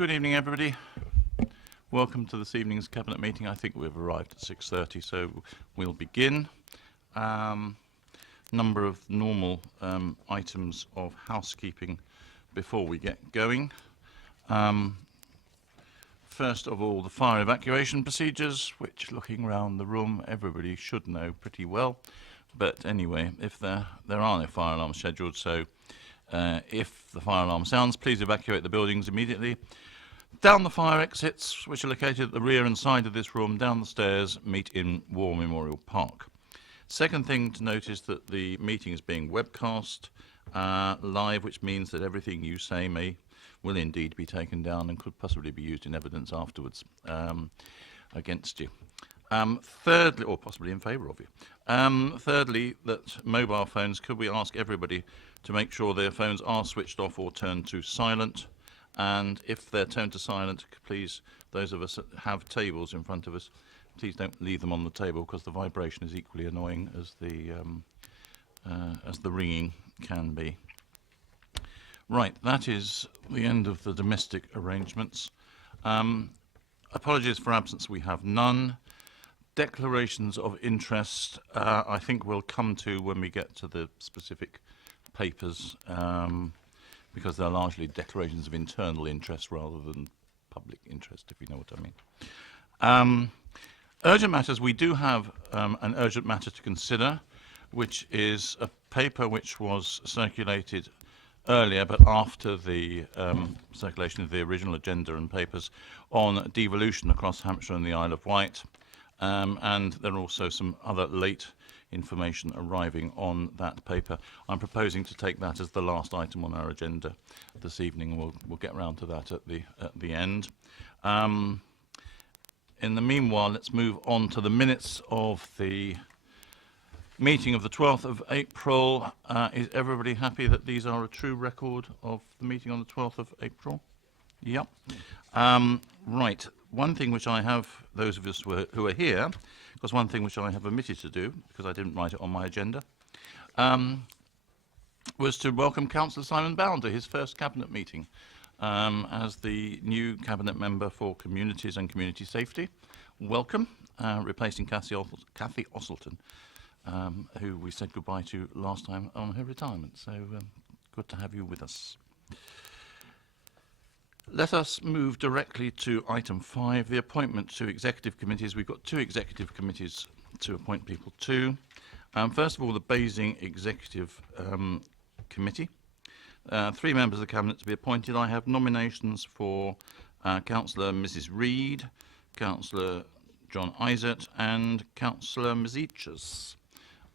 Good evening, everybody. Welcome to this evening's Cabinet meeting. I think we've arrived at 6:30, so we'll begin. Number of normal items of housekeeping before we get going. First of all, the fire evacuation procedures, which, looking around the room, everybody should know pretty well. But anyway, if there are no fire alarms scheduled, so if the fire alarm sounds, please evacuate the buildings immediately. Down the fire exits, which are located at the rear and side of this room, down the stairs, meet in War Memorial Park. Second thing to note is that the meeting is being webcast live, which means that everything you say will indeed be taken down and could possibly be used in evidence afterwards against you. Thirdly, or possibly in favour of you. Thirdly, that mobile phones, could we ask everybody to make sure their phones are switched off or turned to silent? And if they're turned to silent, please, those of us that have tables in front of us, please don't leave them on the table, because the vibration is equally annoying as the ringing can be. Right, that is the end of the domestic arrangements. Apologies for absence, we have none. Declarations of interest, I think we'll come to when we get to the specific papers, because they're largely declarations of internal interest rather than public interest, if you know what I mean. Urgent matters, we do have an urgent matter to consider, which is a paper which was circulated earlier, but after the circulation of the original agenda and papers on devolution across Hampshire and the Isle of Wight. And there are also some other late information arriving on that paper. I'm proposing to take that as the last item on our agenda this evening. We'll get round to that at the end. In the meanwhile, let's move on to the minutes of the meeting of the 12th of April. Is everybody happy that these are a true record of the meeting on the 12th of April? Yep. Right. One thing which I have, those of us who are here, because one thing which I have omitted to do, because I didn't write it on my agenda, was to welcome Councillor Simon Bound to his first Cabinet meeting as the new Cabinet member for Communities and Community Safety. Welcome, replacing Cathy Osselton, who we said goodbye to last time on her retirement. So good to have you with us. Let us move directly to item 5, the appointment to executive committees. We've got 2 executive committees to appoint people to. First of all, the Basing Executive Committee. 3 members of the Cabinet to be appointed. I have nominations for Councillor Mrs. Reid, Councillor John Isett and Councillor Mzichas.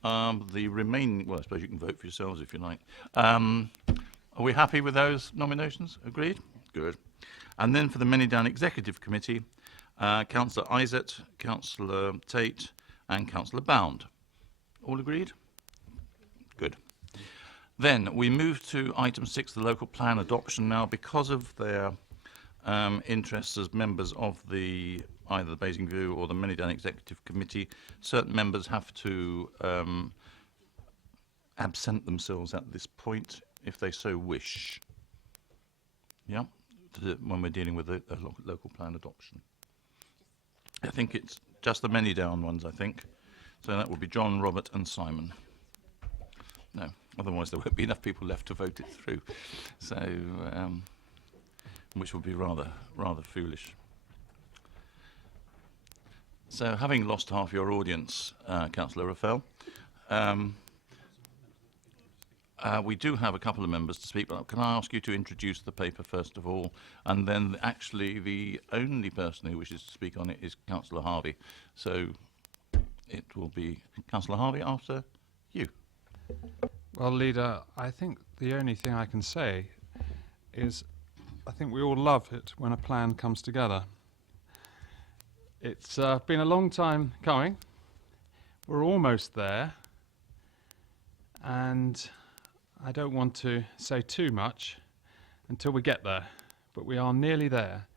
The remaining, well, I suppose you can vote for yourselves if you like. Are we happy with those nominations? Agreed? Good. And then for the Manydown Executive Committee, Councillor Isett, Councillor Tate and Councillor Bound. All agreed? Good. Then we move to item 6, the local plan adoption. Now, because of their interests as members of either the Basing View or the Manydown Executive Committee, certain members have to absent themselves at this point if they so wish. Yeah, when we're dealing with a local plan adoption. I think it's just the Manydown ones, I think. So that will be John, Robert and Simon. No, otherwise there won't be enough people left to vote it through. So, which would be rather foolish. So, having lost half your audience, Councillor Raffel, we do have a couple of members to speak, but can I ask you to introduce the paper first of all, and then actually the only person who wishes to speak on it is Councillor Harvey. So it will be Councillor Harvey after you. Well, Leader, I think the only thing I can say is I think we all love it when a plan comes together. It's been a long time coming. We're almost there, and I don't want to say too much until we get there, but we are nearly there.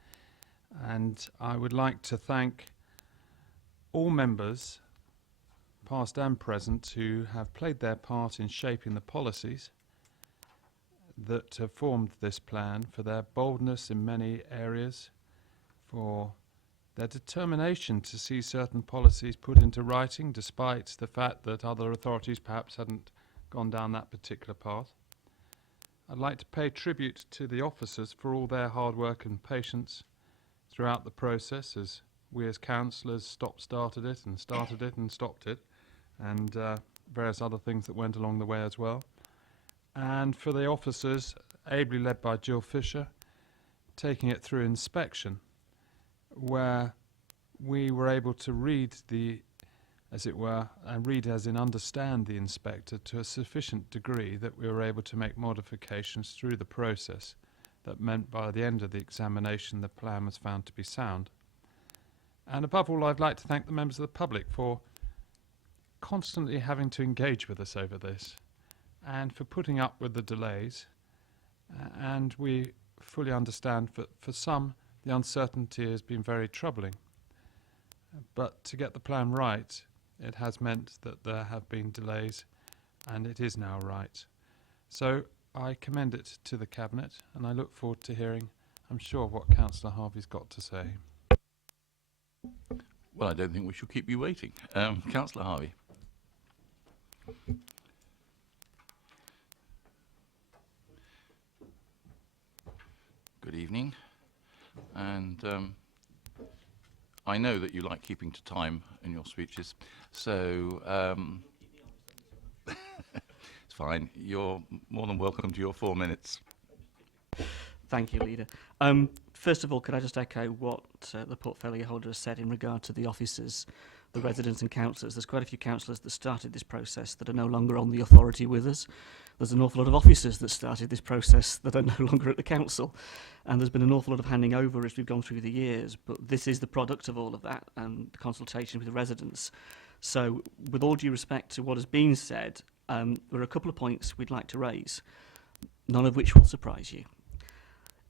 And I would like to thank all members, past and present, who have played their part in shaping the policies, that have formed this plan for their boldness in many areas, for their determination to see certain policies put into writing despite the fact that other authorities perhaps hadn't gone down that particular path. I'd like to pay tribute to the officers for all their hard work and patience throughout the process, as we as councillors started it and stopped it, and various other things that went along the way as well. And for the officers, ably led by Jill Fisher, taking it through inspection, where we were able to read as it were, and read as in understand the inspector to a sufficient degree that we were able to make modifications through the process that meant by the end of the examination the plan was found to be sound. And above all, I'd like to thank the members of the public for constantly having to engage with us over this and for putting up with the delays. And we fully understand for some the uncertainty has been very troubling. But to get the plan right, it has meant that there have been delays, and it is now right. So I commend it to the Cabinet, and I look forward to hearing, I'm sure, what Councillor Harvey's got to say. Well, I don't think we should keep you waiting. Councillor Harvey. Good evening. And I know that you like keeping to time in your speeches, so it's fine. You're more than welcome to your 4 minutes. Thank you, Leader. First of all, could I just echo what the portfolio holder has said in regard to the officers, the residents and councillors. There's quite a few councillors that started this process that are no longer on the authority with us. There's an awful lot of officers that started this process that are no longer at the council. And there's been an awful lot of handing over as we've gone through the years. But this is the product of all of that and the consultation with the residents. So with all due respect to what has been said, there are a couple of points we'd like to raise, none of which will surprise you.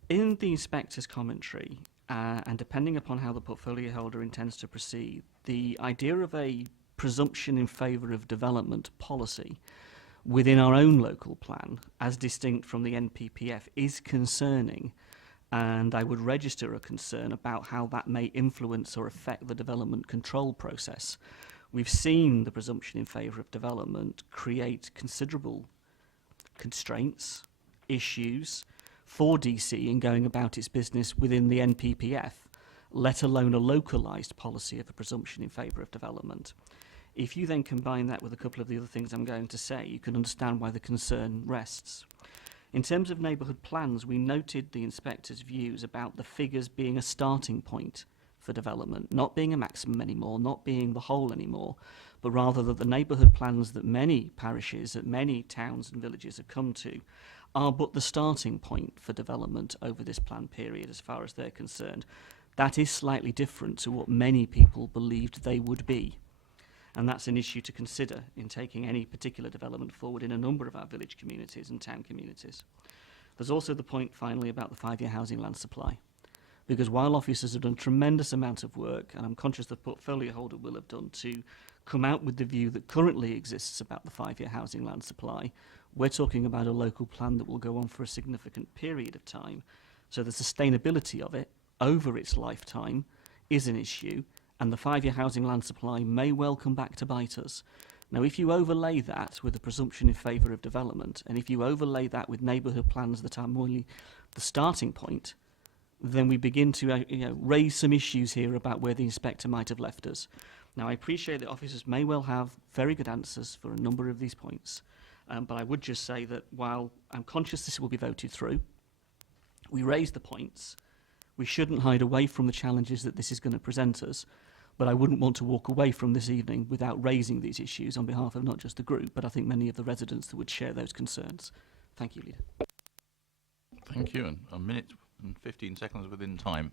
In the inspector's commentary, and depending upon how the portfolio holder intends to proceed, the idea of a presumption in favour of development policy within our own local plan, as distinct from the NPPF, is concerning, and I would register a concern about how that may influence or affect the development control process. We've seen the presumption in favour of development create considerable constraints, issues for DC in going about its business within the NPPF, let alone a localised policy of a presumption in favour of development. If you then combine that with a couple of the other things I'm going to say, you can understand why the concern rests. In terms of neighbourhood plans, we noted the inspector's views about the figures being a starting point for development, not being a maximum anymore, not being the whole anymore, but rather that the neighbourhood plans that many parishes, that many towns and villages have come to, are but the starting point for development over this planned period as far as they're concerned. That is slightly different to what many people believed they would be. And that's an issue to consider in taking any particular development forward in a number of our village communities and town communities. There's also the point, finally, about the 5-year housing land supply. Because while officers have done a tremendous amount of work, and I'm conscious the portfolio holder will have done, to come out with the view that currently exists about the 5-year housing land supply, we're talking about a local plan that will go on for a significant period of time. So the sustainability of it over its lifetime is an issue, and the 5-year housing land supply may well come back to bite us. Now, if you overlay that with a presumption in favour of development, and if you overlay that with neighbourhood plans that are merely the starting point, then we begin to raise some issues here about where the inspector might have left us. Now, I appreciate that officers may well have very good answers for a number of these points, but I would just say that while I'm conscious this will be voted through, we raise the points. We shouldn't hide away from the challenges that this is going to present us, but I wouldn't want to walk away from this evening without raising these issues on behalf of not just the group, but I think many of the residents that would share those concerns. Thank you, Leader. Thank you, and a minute and 15 seconds within time.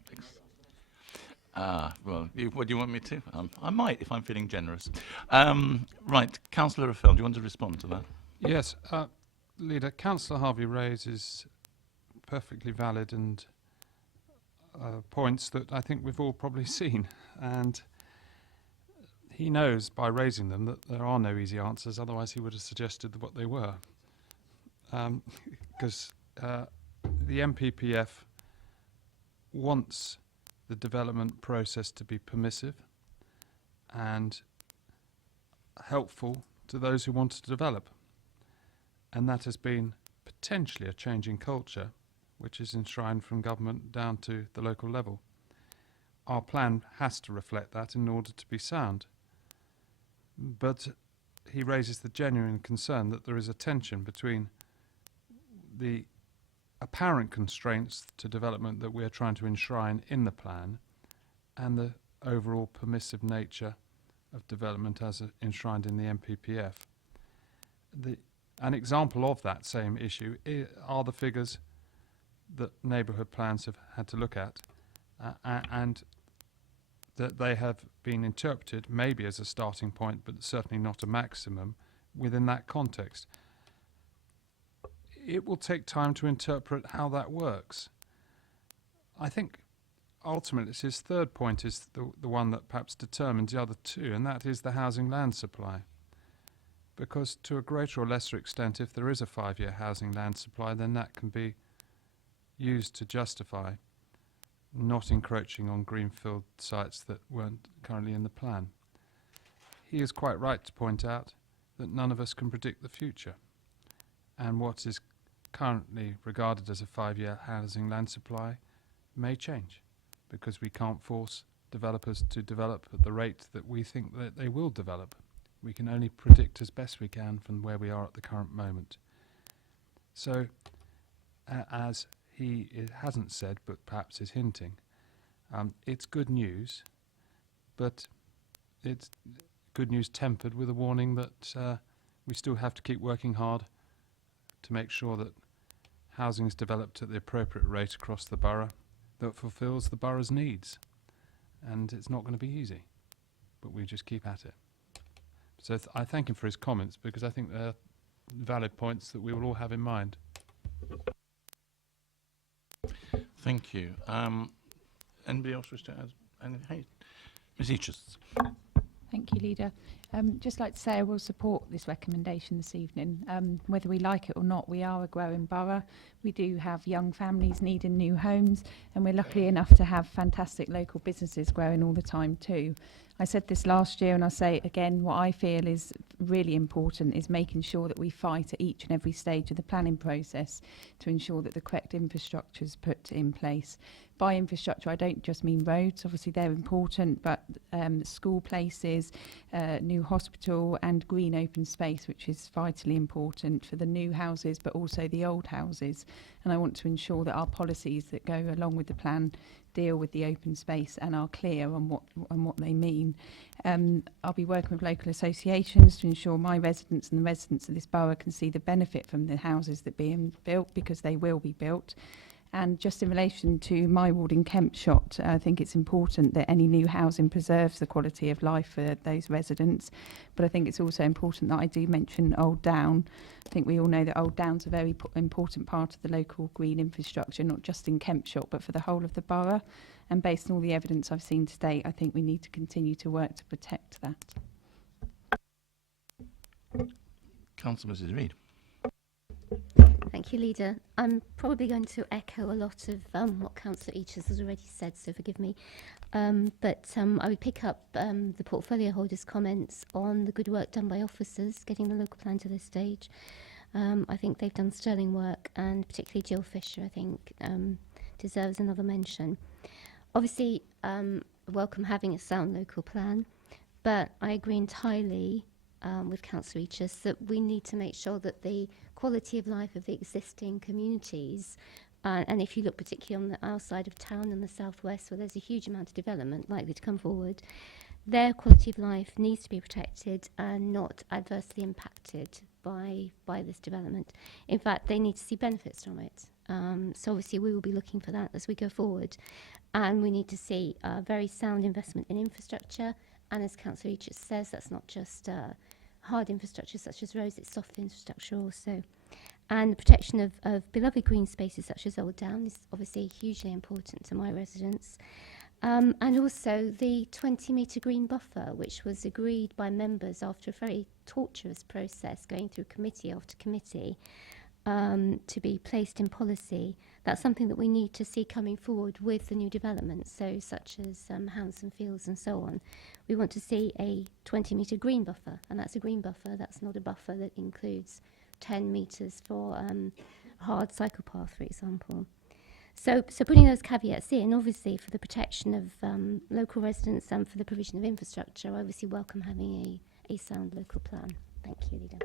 Well, what do you want me to? I might, if I'm feeling generous. Right, Councillor Raffel, do you want to respond to that? Yes, Leader, Councillor Harvey raises perfectly valid and points that I think we've all probably seen, and he knows by raising them that there are no easy answers, otherwise he would have suggested what they were. Because the MPPF wants the development process to be permissive and helpful to those who want to develop. And that has been potentially a change in culture, which is enshrined from government down to the local level. Our plan has to reflect that in order to be sound. But he raises the genuine concern that there is a tension between the apparent constraints to development that we are trying to enshrine in the plan and the overall permissive nature of development as enshrined in the MPPF. An example of that same issue are the figures that neighbourhood plans have had to look at, and that they have been interpreted maybe as a starting point, but certainly not a maximum within that context. It will take time to interpret how that works. I think ultimately his third point is the one that perhaps determines the other two, and that is the housing land supply. Because to a greater or lesser extent, if there is a 5-year housing land supply, then that can be used to justify not encroaching on greenfield sites that weren't currently in the plan. He is quite right to point out that none of us can predict the future, and what is currently regarded as a 5-year housing land supply may change, because we can't force developers to develop at the rate that we think that they will develop. We can only predict as best we can from where we are at the current moment. So, as he hasn't said, but perhaps is hinting, it's good news, but it's good news tempered with a warning that we still have to keep working hard to make sure that housing is developed at the appropriate rate across the borough that fulfills the borough's needs. And it's not going to be easy, but we just keep at it. So I thank him for his comments, because I think they're valid points that we will all have in mind. Thank you. Anybody else wish to add anything? Hey, Ms. Eaches. Thank you, Leader. Just like to say I will support this recommendation this evening. Whether we like it or not, we are a growing borough. We do have young families needing new homes, and we're lucky enough to have fantastic local businesses growing all the time too. I said this last year, and I say it again, what I feel is really important is making sure that we fight at each and every stage of the planning process to ensure that the correct infrastructure is put in place. By infrastructure, I don't just mean roads, obviously they're important, but school places, new hospital and green open space, which is vitally important for the new houses, but also the old houses. And I want to ensure that our policies that go along with the plan deal with the open space and are clear on what they mean. I'll be working with local associations to ensure my residents and the residents of this borough can see the benefit from the houses that are being built, because they will be built. And just in relation to my ward in Kempshot, I think it's important that any new housing preserves the quality of life for those residents. But I think it's also important that I do mention Old Down. I think we all know that Old Down's a very important part of the local green infrastructure, not just in Kempshot, but for the whole of the borough. And based on all the evidence I've seen today, I think we need to continue to work to protect that. Councillor Mrs. Reid. Thank you, Leader. I'm probably going to echo a lot of what Councillor Eaches has already said, so forgive me. But I would pick up the portfolio holder's comments on the good work done by officers getting the local plan to this stage. I think they've done sterling work, and particularly Jill Fisher, I think, deserves another mention. Obviously, welcome having a sound local plan, but I agree entirely with Councillor Eaches that we need to make sure that the quality of life of the existing communities, and if you look particularly on our side of town in the southwest, where there's a huge amount of development likely to come forward, their quality of life needs to be protected and not adversely impacted by this development. In fact, they need to see benefits from it. So obviously we will be looking for that as we go forward, and we need to see very sound investment in infrastructure. And as Councillor Eaches says, that's not just hard infrastructure such as roads, it's soft infrastructure also. And the protection of beloved green spaces such as Old Down is obviously hugely important to my residents. And also the 20-metre green buffer, which was agreed by members after a very tortuous process going through committee after committee. to be placed in policy, that's something that we need to see coming forward with the new developments, so such as Hounsdon Fields and so on. We want to see a 20-metre green buffer, and that's a green buffer, that's not a buffer that includes 10 metres for hard cycle path, for example. So putting those caveats in, obviously for the protection of local residents and for the provision of infrastructure, I obviously welcome having a sound local plan. Thank you, Leader.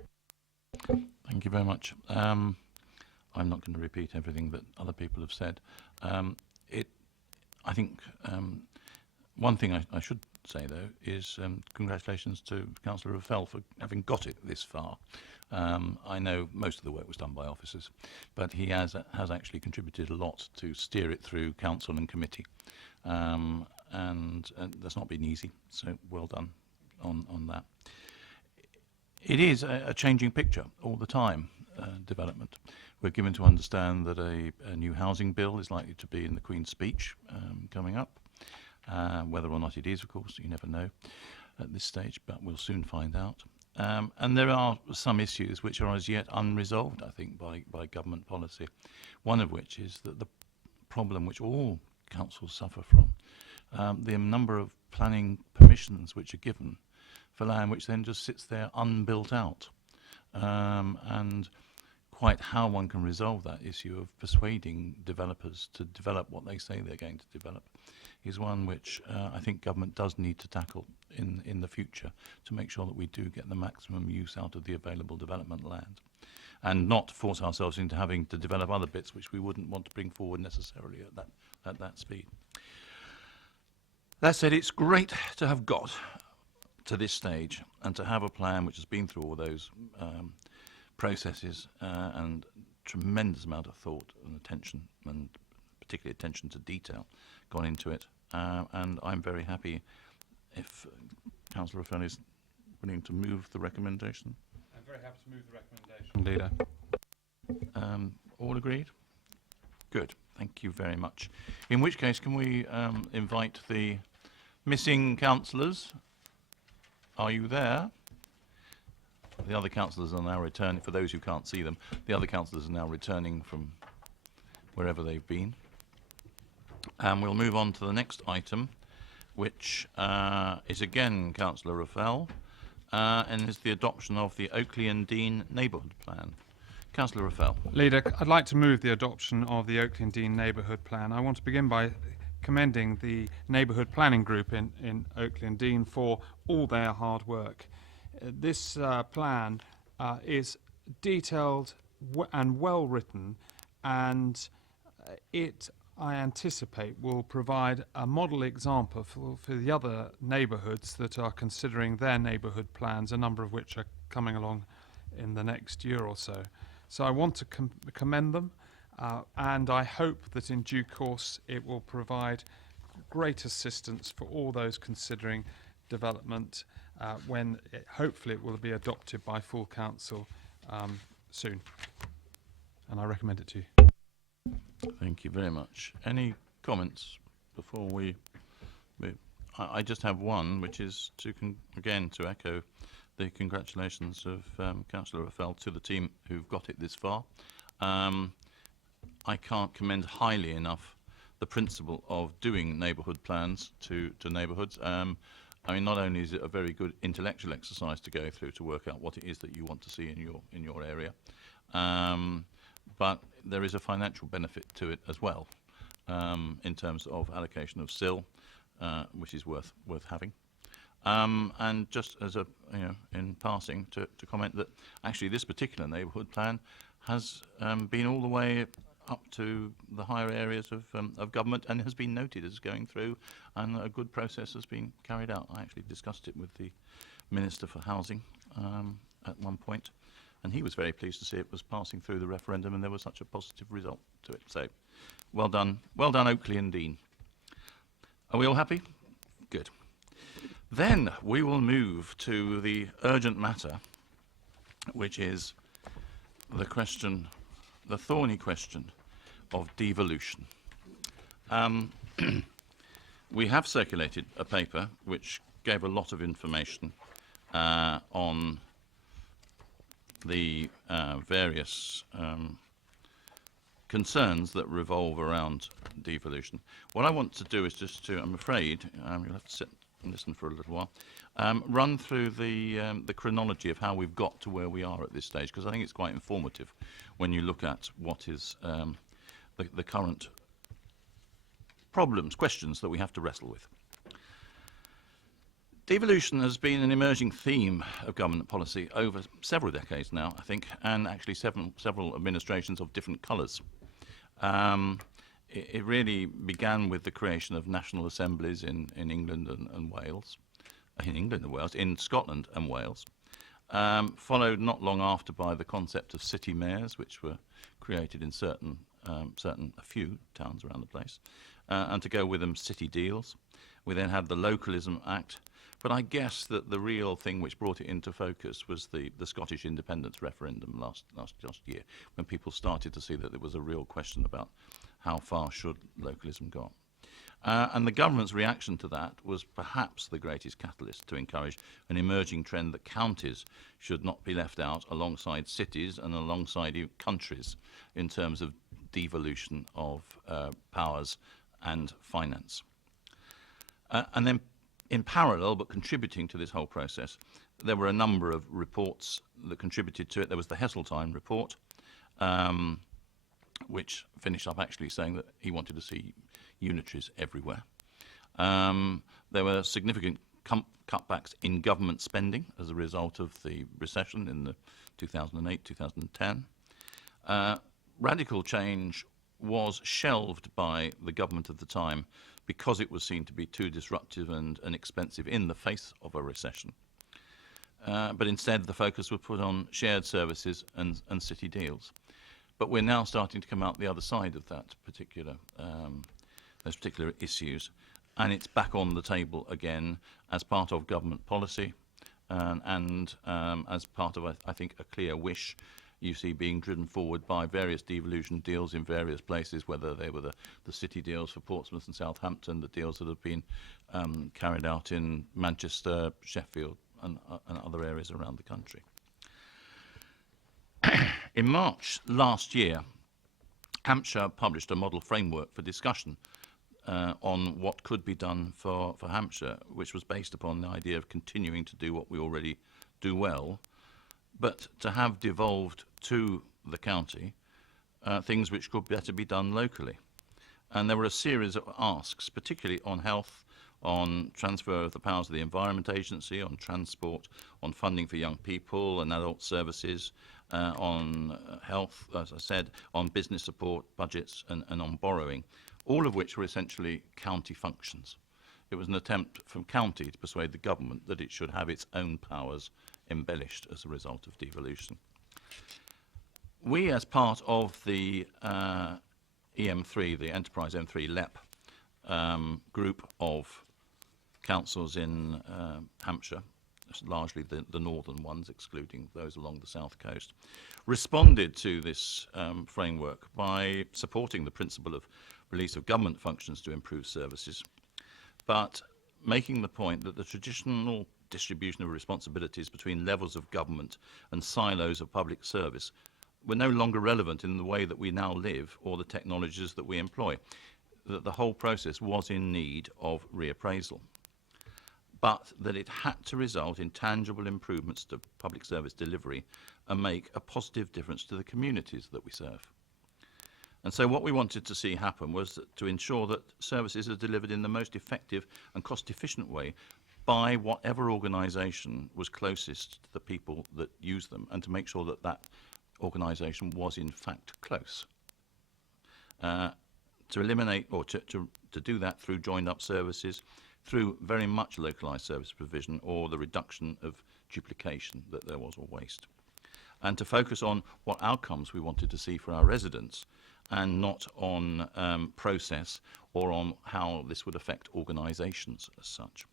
Thank you very much. I'm not going to repeat everything that other people have said. I think one thing I should say, though, is congratulations to Councillor Raffel for having got it this far. I know most of the work was done by officers, but he has actually contributed a lot to steer it through council and committee, and that's not been easy, so well done on that. It is a changing picture all the time, development. We're given to understand that a new housing bill is likely to be in the Queen's speech coming up. Whether or not it is, of course, you never know at this stage, but we'll soon find out. And there are some issues which are as yet unresolved, I think, by government policy. One of which is that the problem which all councils suffer from, the number of planning permissions which are given for land which then just sits there unbuilt out. And quite how one can resolve that issue of persuading developers to develop what they say they're going to develop is one which I think government does need to tackle in the future to make sure that we do get the maximum use out of the available development land and not force ourselves into having to develop other bits which we wouldn't want to bring forward necessarily at that speed. That said, it's great to have got to this stage and to have a plan which has been through all those processes and tremendous amount of thought and attention, and particularly attention to detail, gone into it. And I'm very happy if Councillor Raffel is willing to move the recommendation. I'm very happy to move the recommendation, Leader. All agreed? Good. Thank you very much. In which case, can we invite the missing councillors? Are you there? The other councillors are now returning. For those who can't see them, the other councillors are now returning from wherever they've been. And we'll move on to the next item, which is again Councillor Raffel, and is the adoption of the Oakley and Dean Neighbourhood Plan. Councillor Raffel. Leader, I'd like to move the adoption of the Oakley and Dean Neighbourhood Plan. I want to begin by commending the Neighbourhood Planning Group in Oakley and Dean for all their hard work. This plan is detailed and well written, and I anticipate will provide a model example for the other neighbourhoods that are considering their neighbourhood plans, a number of which are coming along in the next year or so. So I want to commend them, and I hope that in due course it will provide great assistance for all those considering development when hopefully it will be adopted by full council soon. And I recommend it to you. Thank you very much. Any comments before we move? I just have one, which is to echo the congratulations of Councillor Raffel to the team who've got it this far. I can't commend highly enough the principle of doing neighbourhood plans to neighbourhoods. I mean, not only is it a very good intellectual exercise to go through to work out what it is that you want to see in your area, but there is a financial benefit to it as well, in terms of allocation of SIL, which is worth having. And just as a in passing to comment that actually this particular neighbourhood plan has been all the way up to the higher areas of government and has been noted as going through, and a good process has been carried out. I actually discussed it with the Minister for Housing at one point, and he was very pleased to see it was passing through the referendum and there was such a positive result to it. So well done Oakley and Dean. Are we all happy? Good. Then we will move to the urgent matter, which is the thorny question of devolution. We have circulated a paper which gave a lot of information on the various concerns that revolve around devolution. What I want to do is just to, I'm afraid, you'll have to sit and listen for a little while, run through the chronology of how we've got to where we are at this stage, because I think it's quite informative when you look at what is the current problems, questions that we have to wrestle with. Devolution has been an emerging theme of government policy over several decades now, I think, and actually several administrations of different colours. It really began with the creation of national assemblies in England and Wales, in Scotland and Wales, followed not long after by the concept of city mayors, which were created in a few towns around the place, and to go with them city deals. We then had the Localism Act, but I guess that the real thing which brought it into focus was the Scottish independence referendum last year, when people started to see that there was a real question about how far should localism go. And the government's reaction to that was perhaps the greatest catalyst to encourage an emerging trend that counties should not be left out alongside cities and alongside countries in terms of devolution of powers and finance. And then in parallel, but contributing to this whole process, there were a number of reports that contributed to it. There was the Heseltine report, which finished up actually saying that he wanted to see unitaries everywhere. There were significant cutbacks in government spending as a result of the recession in the 2008-2010. Radical change was shelved by the government at the time because it was seen to be too disruptive and expensive in the face of a recession. But instead the focus was put on shared services and city deals. But we're now starting to come out the other side of that those particular issues, and it's back on the table again as part of government policy and as part of, I think, a clear wish you see being driven forward by various devolution deals in various places, whether they were the city deals for Portsmouth and Southampton, the deals that have been carried out in Manchester, Sheffield and other areas around the country. In March last year, Hampshire published a model framework for discussion on what could be done for Hampshire, which was based upon the idea of continuing to do what we already do well, but to have devolved to the county things which could better be done locally. And there were a series of asks, particularly on health, on transfer of the powers of the Environment Agency, on transport, on funding for young people and adult services, on health, as I said, on business support, budgets and on borrowing, all of which were essentially county functions. It was an attempt from county to persuade the government that it should have its own powers embellished as a result of devolution. We, as part of the EM3, the Enterprise M3 LEP group of councils in Hampshire, largely the northern ones, excluding those along the south coast, responded to this framework by supporting the principle of release of government functions to improve services, but making the point that the traditional distribution of responsibilities between levels of government and silos of public service were no longer relevant in the way that we now live or the technologies that we employ, that the whole process was in need of reappraisal, but that it had to result in tangible improvements to public service delivery and make a positive difference to the communities that we serve. And so what we wanted to see happen was to ensure that services are delivered in the most effective and cost-efficient way by whatever organisation was closest to the people that use them, and to make sure that that organisation was in fact close. To eliminate, or to do that through joined-up services, through very much localised service provision, or the reduction of duplication that there was, or waste. And to focus on what outcomes we wanted to see for our residents, and not on process or on how this would affect organisations as such.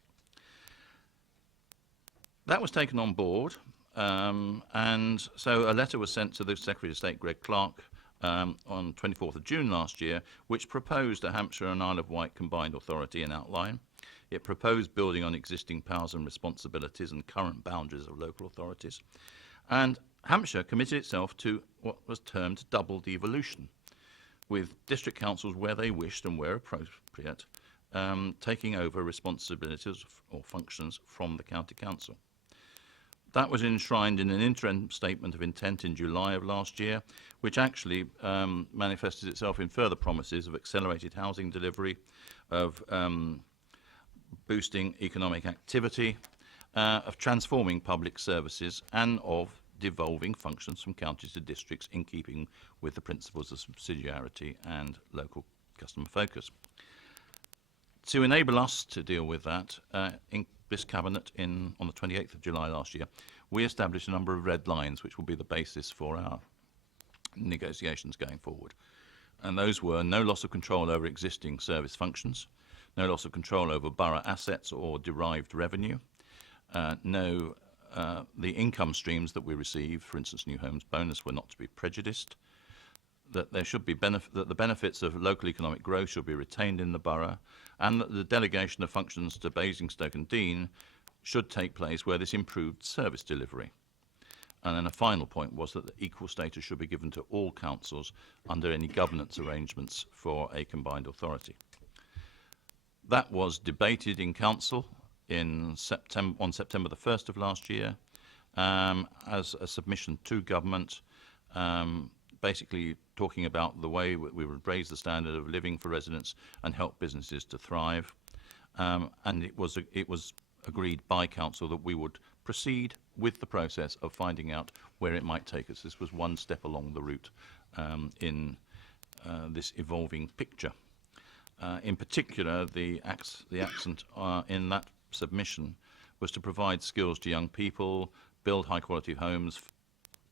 That was taken on board, and so a letter was sent to the Secretary of State, Greg Clark, on 24th of June last year, which proposed a Hampshire and Isle of Wight combined authority in outline. It proposed building on existing powers and responsibilities and current boundaries of local authorities, and Hampshire committed itself to what was termed double devolution, with district councils where they wished and where appropriate taking over responsibilities or functions from the county council. That was enshrined in an interim statement of intent in July of last year, which actually manifested itself in further promises of accelerated housing delivery, of boosting economic activity, of transforming public services, and of devolving functions from counties to districts in keeping with the principles of subsidiarity and local customer focus. To enable us to deal with that, in this Cabinet on the 28th of July last year, we established a number of red lines which will be the basis for our negotiations going forward. And those were no loss of control over existing service functions, no loss of control over borough assets or derived revenue, the income streams that we receive, for instance, new homes bonus, were not to be prejudiced, that there should be that the benefits of local economic growth should be retained in the borough, and that the delegation of functions to Basingstoke and Deane should take place where this improved service delivery. And then a final point was that the equal status should be given to all councils under any governance arrangements for a combined authority. That was debated in council on September the 1st of last year as a submission to government, basically talking about the way we would raise the standard of living for residents and help businesses to thrive. And it was agreed by council that we would proceed with the process of finding out where it might take us. This was one step along the route in this evolving picture. In particular, the accent in that submission was to provide skills to young people, build high-quality homes,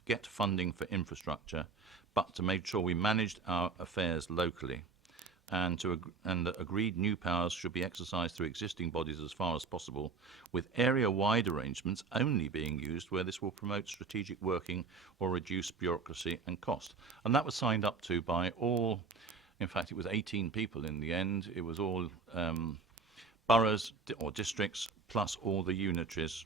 get funding for infrastructure, but to make sure we managed our affairs locally, and that agreed new powers should be exercised through existing bodies as far as possible, with area-wide arrangements only being used where this will promote strategic working or reduce bureaucracy and cost. And that was signed up to by all, in fact, it was 18 people in the end. It was all boroughs or districts, plus all the unitaries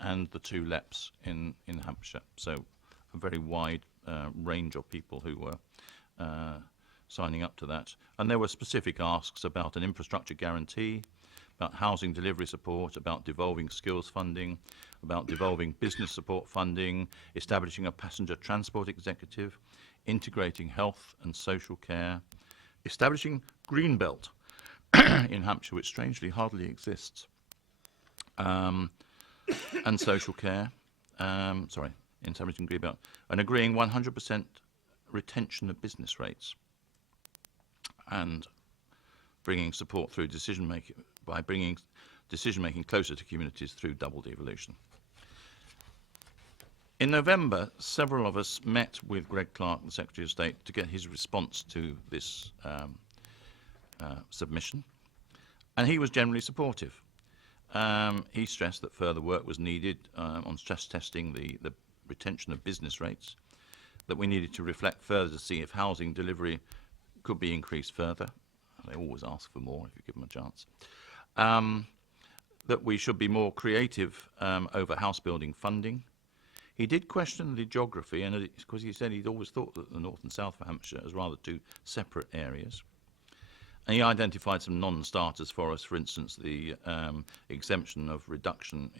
and the 2 LEPs in Hampshire. So a very wide range of people who were signing up to that. And there were specific asks about an infrastructure guarantee, about housing delivery support, about devolving skills funding, about devolving business support funding, establishing a passenger transport executive, integrating health and social care, establishing Greenbelt in Hampshire, which strangely hardly exists, and social care, establishing Greenbelt, and agreeing 100% retention of business rates, and bringing support through decision-making, by bringing decision-making closer to communities through double devolution. In November, several of us met with Greg Clark, the Secretary of State, to get his response to this submission, and he was generally supportive. He stressed that further work was needed on stress testing the retention of business rates, that we needed to reflect further to see if housing delivery could be increased further. They always ask for more if you give them a chance. That we should be more creative over house building funding. He did question the geography, and because he said he'd always thought that the north and south of Hampshire as rather 2 separate areas. And he identified some non-starters for us, for instance, the exemption of reduction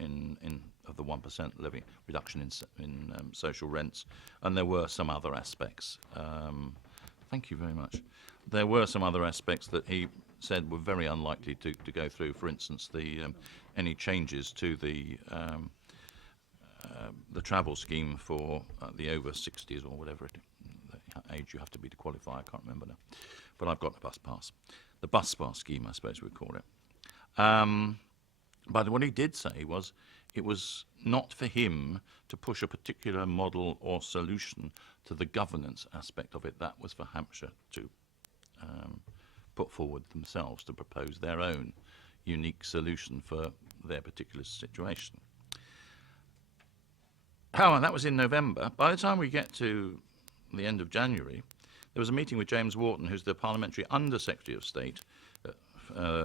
of the 1% levy, reduction in social rents, and there were some other aspects. Thank you very much. There were some other aspects that he said were very unlikely to go through, for instance, any changes to the travel scheme for the over 60s or whatever the age you have to be to qualify. I can't remember now, but I've got the bus pass. The bus pass scheme, I suppose we'd call it. But what he did say was it was not for him to push a particular model or solution to the governance aspect of it. That was for Hampshire to put forward themselves, to propose their own unique solution for their particular situation. However, that was in November. By the time we get to the end of January, there was a meeting with James Wharton, who's the Parliamentary Under Secretary of State,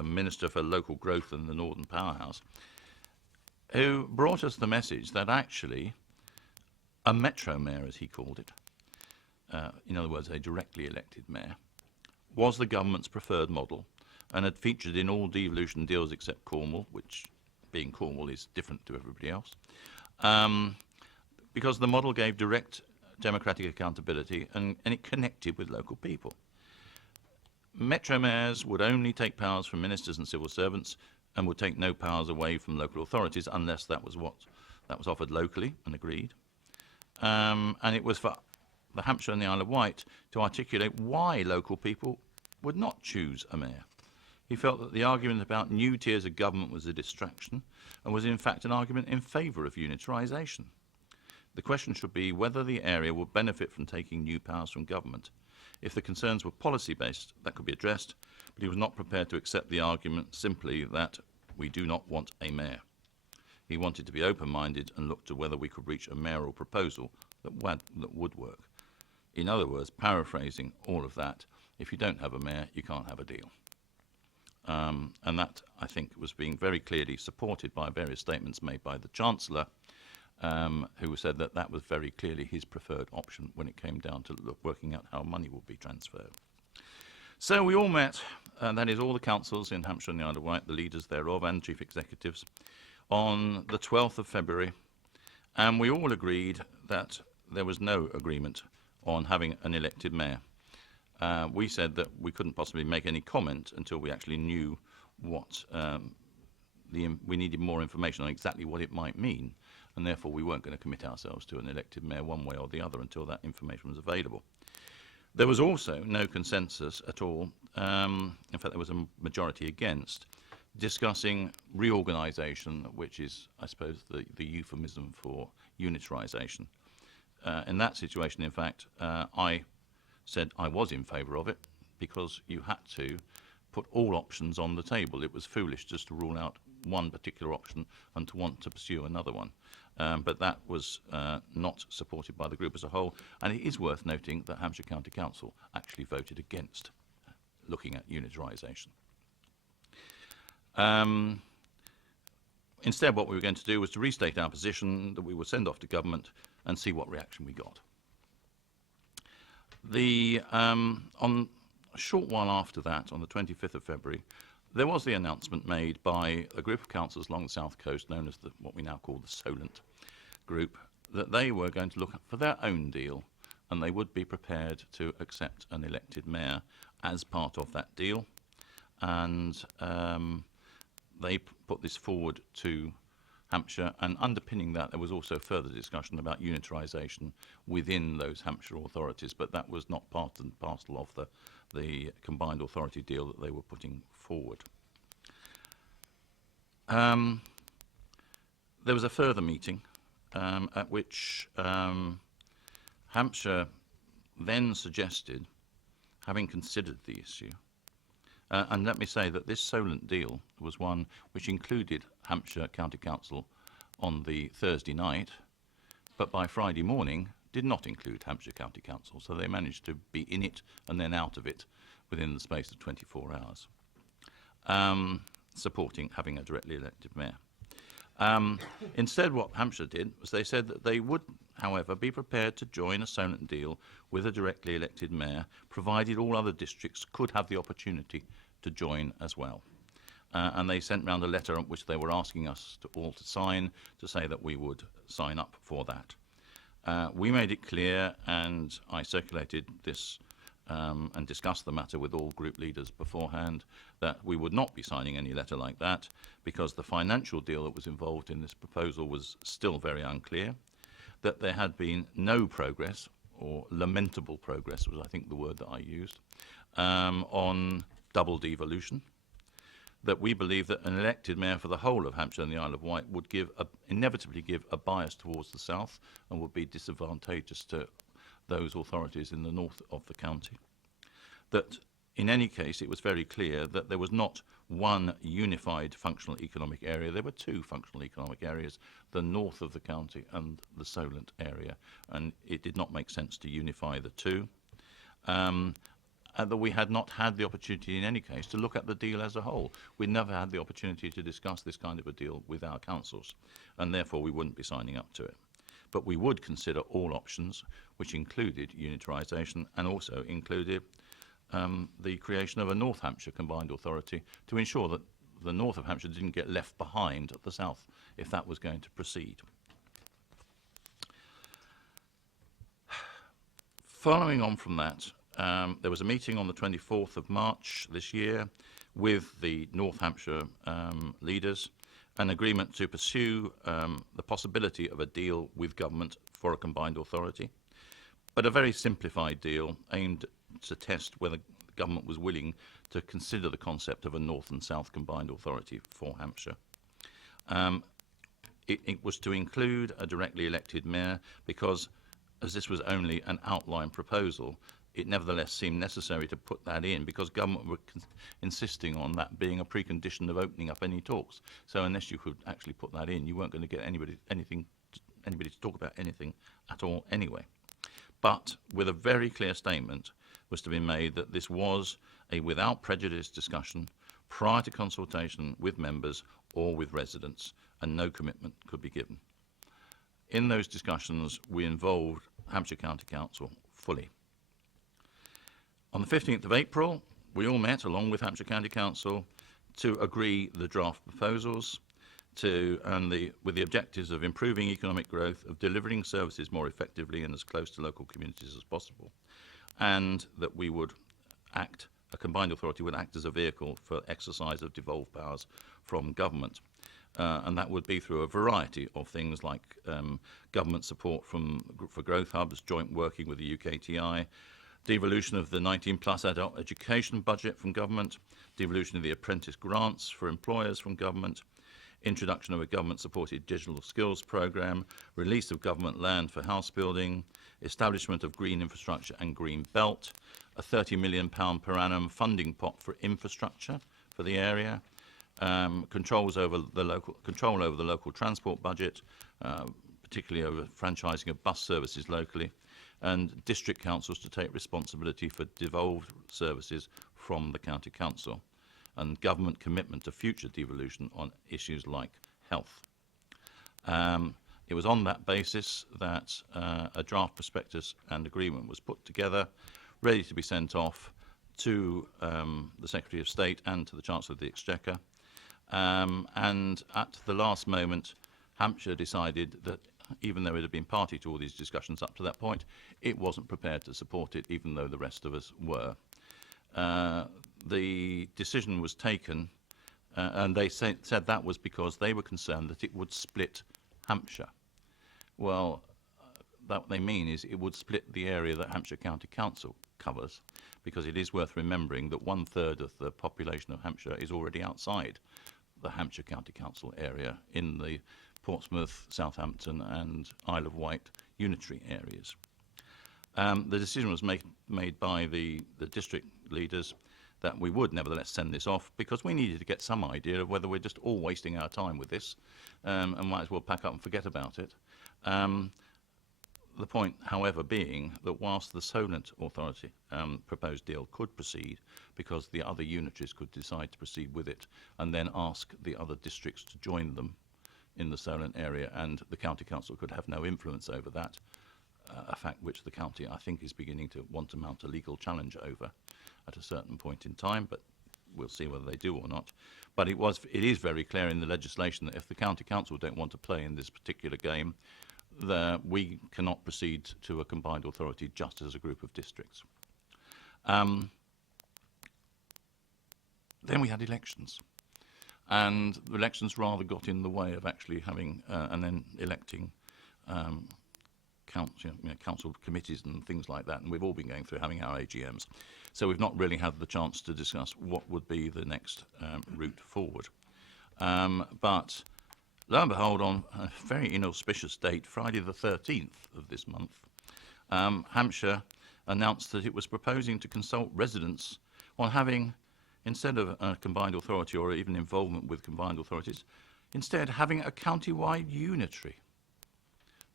Minister for Local Growth in the Northern Powerhouse, who brought us the message that actually a metro mayor, as he called it, in other words, a directly elected mayor, was the government's preferred model and had featured in all devolution deals except Cornwall, which, being Cornwall, is different to everybody else, because the model gave direct democratic accountability and it connected with local people. Metro mayors would only take powers from ministers and civil servants and would take no powers away from local authorities unless that was offered locally and agreed. And it was for the Hampshire and the Isle of Wight to articulate why local people would not choose a mayor. He felt that the argument about new tiers of government was a distraction and was in fact an argument in favour of unitarisation. The question should be whether the area would benefit from taking new powers from government. If the concerns were policy-based, that could be addressed, but he was not prepared to accept the argument simply that we do not want a mayor. He wanted to be open-minded and look to whether we could reach a mayoral proposal that would work. In other words, paraphrasing all of that, if you don't have a mayor, you can't have a deal. And that, I think, was being very clearly supported by various statements made by the Chancellor, who said that that was very clearly his preferred option when it came down to working out how money would be transferred. So we all met, that is all the councils in Hampshire and the Isle of Wight, the leaders thereof and chief executives, on the 12th of February, and we all agreed that there was no agreement on having an elected mayor. We said that we couldn't possibly make any comment until we actually knew what we needed more information on exactly what it might mean, and therefore we weren't going to commit ourselves to an elected mayor one way or the other until that information was available. There was also no consensus at all, in fact there was a majority against, discussing reorganisation, which is, I suppose, the euphemism for unitarisation. In that situation, in fact, I said I was in favour of it because you had to put all options on the table. It was foolish just to rule out one particular option and to want to pursue another one. But that was not supported by the group as a whole, and it is worth noting that Hampshire County Council actually voted against looking at unitarisation. Instead, what we were going to do was to restate our position that we would send off to government and see what reaction we got. On a short while after that, on the 25th of February, there was the announcement made by a group of councillors along the south coast, known as what we now call the Solent group, that they were going to look for their own deal and they would be prepared to accept an elected mayor as part of that deal. And they put this forward to Hampshire, and underpinning that there was also further discussion about unitarisation within those Hampshire authorities, but that was not part and parcel of the combined authority deal that they were putting forward. There was a further meeting at which Hampshire then suggested, having considered the issue, and let me say that this Solent deal was one which included Hampshire County Council on the Thursday night, but by Friday morning did not include Hampshire County Council, so they managed to be in it and then out of it within the space of 24 hours, supporting having a directly elected mayor. Instead, what Hampshire did was they said that they would, however, be prepared to join a Solent deal with a directly elected mayor, provided all other districts could have the opportunity to join as well. And they sent round a letter which they were asking us all to sign to say that we would sign up for that. We made it clear, and I circulated this and discussed the matter with all group leaders beforehand, that we would not be signing any letter like that because the financial deal that was involved in this proposal was still very unclear, that there had been no progress, or lamentable progress was I think the word that I used, on double devolution, that we believe that an elected mayor for the whole of Hampshire and the Isle of Wight would inevitably give a bias towards the south and would be disadvantageous to those authorities in the north of the county. That in any case it was very clear that there was not one unified functional economic area, there were two functional economic areas, the north of the county and the Solent area, and it did not make sense to unify the two. And that we had not had the opportunity in any case to look at the deal as a whole. We never had the opportunity to discuss this kind of a deal with our councils, and therefore we wouldn't be signing up to it. but we would consider all options, which included unitarisation and also included the creation of a North Hampshire combined authority to ensure that the north of Hampshire didn't get left behind at the south if that was going to proceed. Following on from that, there was a meeting on the 24th of March this year with the North Hampshire leaders, an agreement to pursue the possibility of a deal with government for a combined authority, but a very simplified deal aimed to test whether the government was willing to consider the concept of a north and south combined authority for Hampshire. It was to include a directly elected mayor because, as this was only an outline proposal, it nevertheless seemed necessary to put that in because government were insisting on that being a precondition of opening up any talks. So unless you could actually put that in, you weren't going to get anybody to talk about anything at all anyway. But with a very clear statement was to be made that this was a without prejudice discussion prior to consultation with members or with residents, and no commitment could be given. In those discussions, we involved Hampshire County Council fully. On the 15th of April, we all met, along with Hampshire County Council, to agree the draft proposals with the objectives of improving economic growth, of delivering services more effectively and as close to local communities as possible, and that we would act, a combined authority would act as a vehicle for exercise of devolved powers from government. And that would be through a variety of things like government support for growth hubs, joint working with the UKTI, devolution of the 19+ adult education budget from government, devolution of the apprentice grants for employers from government, introduction of a government-supported digital skills programme, release of government land for house building, establishment of green infrastructure and green belt, a £30 million per annum funding pot for infrastructure for the area, control over the local transport budget, particularly over franchising of bus services locally, and district councils to take responsibility for devolved services from the county council, and government commitment to future devolution on issues like health. It was on that basis that a draft prospectus and agreement was put together, ready to be sent off to the Secretary of State and to the Chancellor of the Exchequer. And at the last moment, Hampshire decided that even though it had been party to all these discussions up to that point, it wasn't prepared to support it, even though the rest of us were. The decision was taken, and they said that was because they were concerned that it would split Hampshire. Well, what they mean is it would split the area that Hampshire County Council covers, because it is worth remembering that 1/3 of the population of Hampshire is already outside the Hampshire County Council area in the Portsmouth, Southampton and Isle of Wight unitary areas. The decision was made by the district leaders that we would nevertheless send this off because we needed to get some idea of whether we're just all wasting our time with this and might as well pack up and forget about it. The point, however, being that whilst the Solent Authority proposed deal could proceed because the other unitaries could decide to proceed with it and then ask the other districts to join them in the Solent area, and the County Council could have no influence over that, a fact which the county, I think, is beginning to want to mount a legal challenge over at a certain point in time, but we'll see whether they do or not. But it is very clear in the legislation that if the County Council don't want to play in this particular game, we cannot proceed to a combined authority just as a group of districts. Then we had elections, and the elections rather got in the way of actually having and then electing council committees and things like that, and we've all been going through having our AGMs. So we've not really had the chance to discuss what would be the next route forward. But lo and behold, on a very inauspicious date, Friday the 13th of this month, Hampshire announced that it was proposing to consult residents on having, instead of a combined authority or even involvement with combined authorities, instead having a county-wide unitary,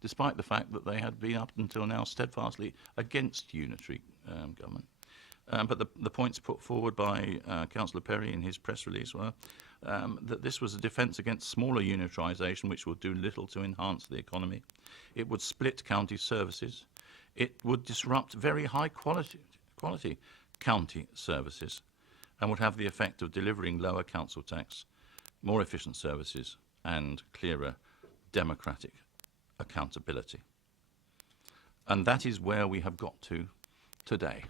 despite the fact that they had been up until now steadfastly against unitary government. But the points put forward by Councillor Perry in his press release were that this was a defence against smaller unitarisation, which would do little to enhance the economy. It would split county services. It would disrupt very high quality county services and would have the effect of delivering lower council tax, more efficient services and clearer democratic accountability. And that is where we have got to today.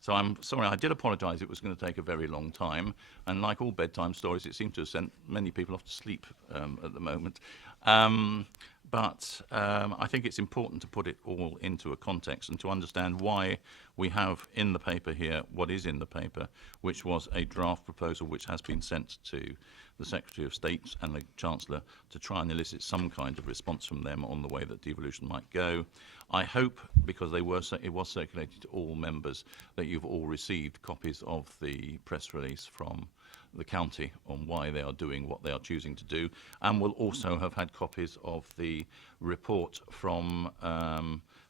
So I'm sorry, I did apologise it was going to take a very long time, and like all bedtime stories, it seems to have sent many people off to sleep at the moment. But I think it's important to put it all into a context and to understand why we have in the paper here what is in the paper, which was a draft proposal which has been sent to the Secretary of State and the Chancellor to try and elicit some kind of response from them on the way that devolution might go. I hope, because it was circulated to all members, that you've all received copies of the press release from the county on why they are doing what they are choosing to do, and will also have had copies of the report from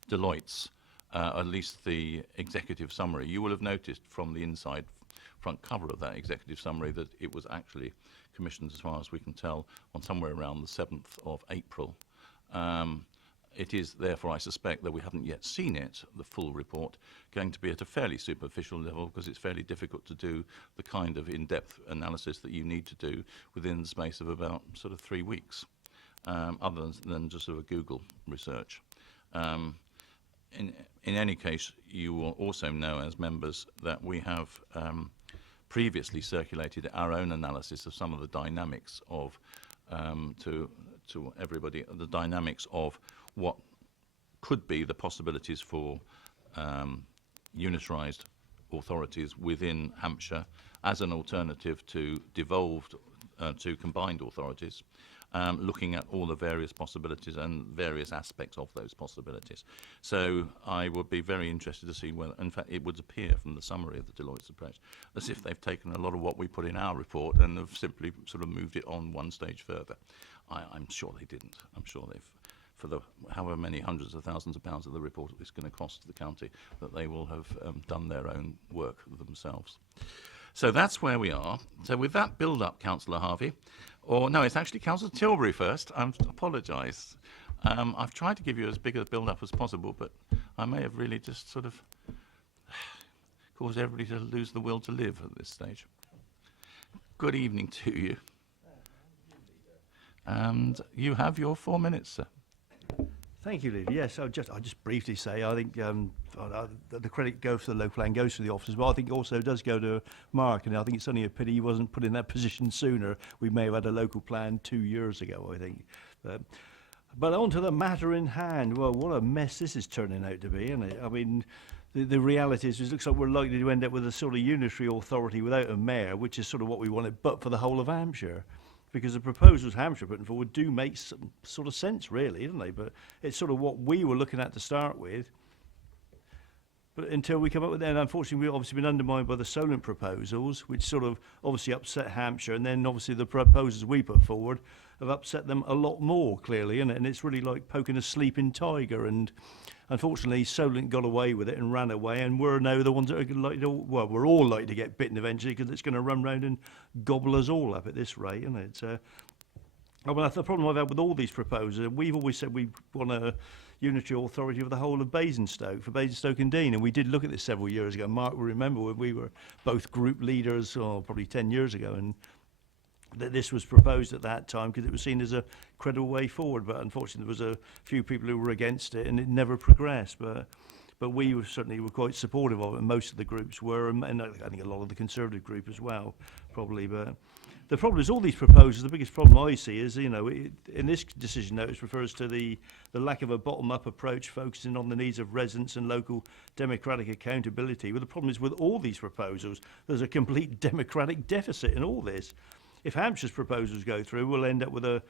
Deloitte's, at least the executive summary. You will have noticed from the inside front cover of that executive summary that it was actually commissioned, as far as we can tell, on somewhere around the 7th of April. It is therefore, I suspect, that we haven't yet seen it, the full report, going to be at a fairly superficial level, because it's fairly difficult to do the kind of in-depth analysis that you need to do within the space of about sort of 3 weeks, other than just sort of a Google research. In any case, you will also know as members that we have previously circulated our own analysis of some of the dynamics of, to everybody, the dynamics of what could be the possibilities for unitarised authorities within Hampshire as an alternative to devolved, to combined authorities, looking at all the various possibilities and various aspects of those possibilities. So I would be very interested to see whether, in fact, it would appear from the summary of the Deloitte's approach as if they've taken a lot of what we put in our report and have simply sort of moved it on one stage further. I'm sure they didn't. I'm sure they've, for the however many hundreds of thousands of pounds of the report it's going to cost the county, that they will have done their own work themselves. So that's where we are. So with that build-up, Councillor Harvey, or no, it's actually Councillor Tilbury first. I apologise. I've tried to give you as big a build-up as possible, but I may have really just sort of caused everybody to lose the will to live at this stage. Good evening to you. And you have your 4 minutes, sir. Thank you, Leader. Yes, I'll just briefly say I think the credit goes to the local and goes to the officers, but I think it also does go to Mark, and I think it's only a pity he wasn't put in that position sooner. We may have had a local plan 2 years ago, I think. But on to the matter in hand. Well, what a mess this is turning out to be, isn't it? I mean, the reality is it looks like we're likely to end up with a sort of unitary authority without a mayor, which is sort of what we wanted, but for the whole of Hampshire. Because the proposals Hampshire putting forward do make some sort of sense, really, don't they? But it's sort of what we were looking at to start with. But until we come up with that, and unfortunately we've obviously been undermined by the Solent proposals, which sort of obviously upset Hampshire, and then obviously the proposals we put forward have upset them a lot more, clearly, and it's really like poking a sleeping tiger. And unfortunately, Solent got away with it and ran away, and we're now the ones that are likely to, well, we're all likely to get bitten eventually, because it's going to run round and gobble us all up at this rate, isn't it? I mean, the problem I've had with all these proposals, we've always said we want a unitary authority of the whole of Basingstoke, for Basingstoke and Deane, and we did look at this several years ago. Mark will remember when we were both group leaders, or probably 10 years ago, and that this was proposed at that time because it was seen as a credible way forward, but unfortunately there was a few people who were against it and it never progressed. But we certainly were quite supportive of it, and most of the groups were, and I think a lot of the Conservative group as well, probably. But the problem is all these proposals, the biggest problem I see is, you know, in this decision notice refers to the lack of a bottom-up approach focusing on the needs of residents and local democratic accountability. But the problem is with all these proposals, there's a complete democratic deficit in all this. If Hampshire's proposals go through, we'll end up with a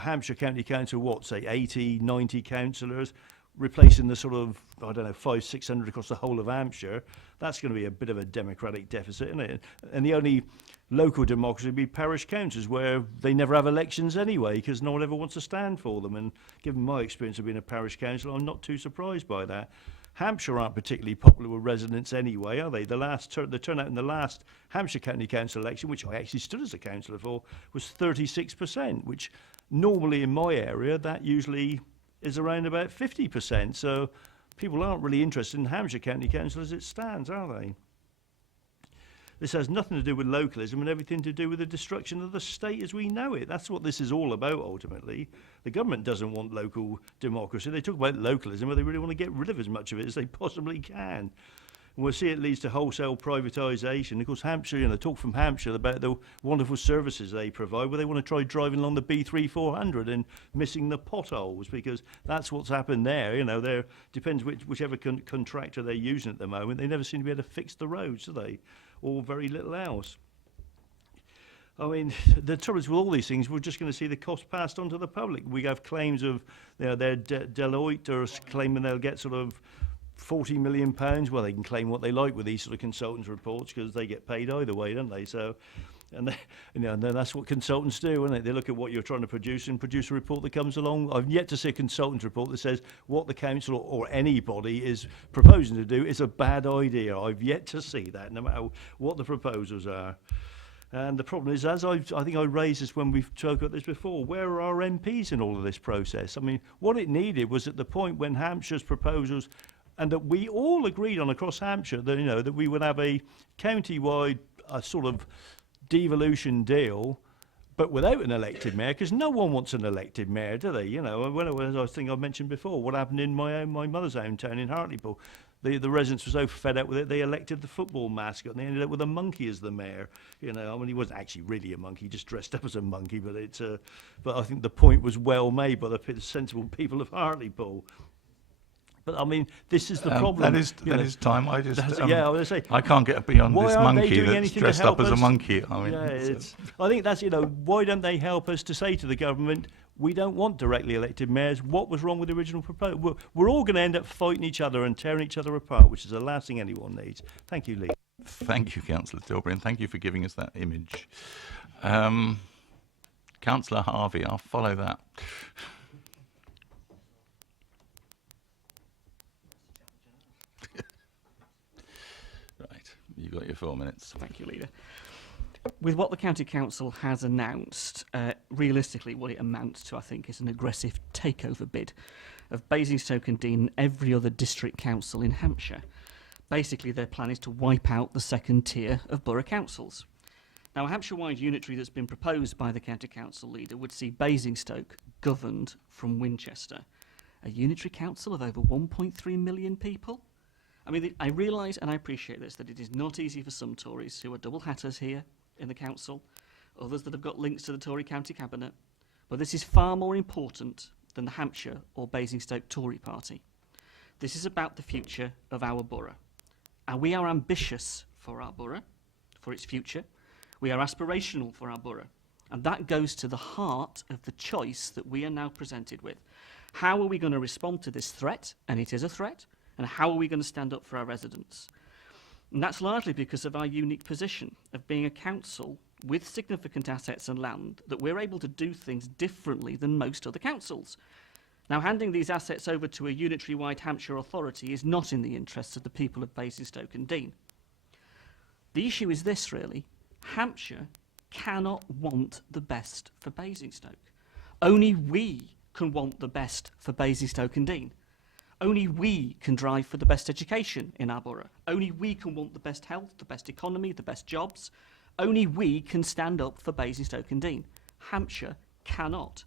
Hampshire County Council, what, say 80, 90 councillors, replacing the sort of, I don't know, 500, 600 across the whole of Hampshire. That's going to be a bit of a democratic deficit, isn't it? And the only local democracy would be parish councils, where they never have elections anyway, because no one ever wants to stand for them. And given my experience of being a parish councillor, I'm not too surprised by that. Hampshire aren't particularly popular with residents anyway, are they? The turnout in the last Hampshire County Council election, which I actually stood as a councillor for, was 36%, which normally in my area, that usually is around about 50%. So people aren't really interested in Hampshire County Council as it stands, are they? This has nothing to do with localism and everything to do with the destruction of the state as we know it. That's what this is all about, ultimately. The government doesn't want local democracy. They talk about localism, but they really want to get rid of as much of it as they possibly can. And we'll see it leads to wholesale privatisation. Of course, Hampshire, you know, talk from Hampshire about the wonderful services they provide, where they want to try driving along the B3400 and missing the potholes, because that's what's happened there. You know, there depends whichever contractor they're using at the moment. They never seem to be able to fix the roads, do they? Or very little else. I mean, the trouble is with all these things, we're just going to see the cost passed on to the public. We have claims of, you know, Deloitte are claiming they'll get sort of £40 million. Well, they can claim what they like with these sort of consultants' reports because they get paid either way, don't they? So, and then that's what consultants do, isn't it? They look at what you're trying to produce and produce a report that comes along. I've yet to see a consultant report that says what the council or anybody is proposing to do is a bad idea. I've yet to see that, no matter what the proposals are. And the problem is, as I think I raised this when we've talked about this before, where are our MPs in all of this process? I mean, what it needed was at the point when Hampshire's proposals, and that we all agreed on across Hampshire, that, you know, that we would have a county-wide sort of devolution deal, but without an elected mayor, because no one wants an elected mayor, do they? You know, when I think I mentioned before, what happened in my mother's hometown in Hartlepool. The residents were so fed up with it, they elected the football mascot, and they ended up with a monkey as the mayor. You know, I mean, he wasn't actually really a monkey, just dressed up as a monkey, but but I think the point was well made by the sensible people of Hartlepool. But I mean, this is the problem. That is time. I just yeah, I was going to say, I can't get beyond this monkey that's dressed up as a us? monkey. I mean, yeah, I think that's, you know, why don't they help us to say to the government, we don't want directly elected mayors. What was wrong with the original proposal? We're all going to end up fighting each other and tearing each other apart, which is the last thing anyone needs. Thank you, Lee. Thank you, Councillor Tilbury, and thank you for giving us that image. Councillor Harvey, I'll follow that. Right, you've got your 4 minutes. Thank you, Leader. With what the County Council has announced, realistically what it amounts to, I think, is an aggressive takeover bid of Basingstoke and Dean and every other district council in Hampshire. Basically, their plan is to wipe out the second tier of borough councils. Now, a Hampshire-wide unitary that's been proposed by the County Council leader would see Basingstoke governed from Winchester, a unitary council of over 1.3 million people. I mean, I realise and I appreciate this, that it is not easy for some Tories who are double hatters here in the council, others that have got links to the Tory county cabinet, but this is far more important than the Hampshire or Basingstoke Tory party. This is about the future of our borough. And we are ambitious for our borough, for its future. We are aspirational for our borough. And that goes to the heart of the choice that we are now presented with. How are we going to respond to this threat? And it is a threat. And how are we going to stand up for our residents? And that's largely because of our unique position of being a council with significant assets and land, that we're able to do things differently than most other councils. Now, handing these assets over to a unitary-wide Hampshire authority is not in the interests of the people of Basingstoke and Dean. The issue is this, really. Hampshire cannot want the best for Basingstoke. Only we can want the best for Basingstoke and Dean. Only we can drive for the best education in our borough. Only we can want the best health, the best economy, the best jobs. Only we can stand up for Basingstoke and Dean. Hampshire cannot.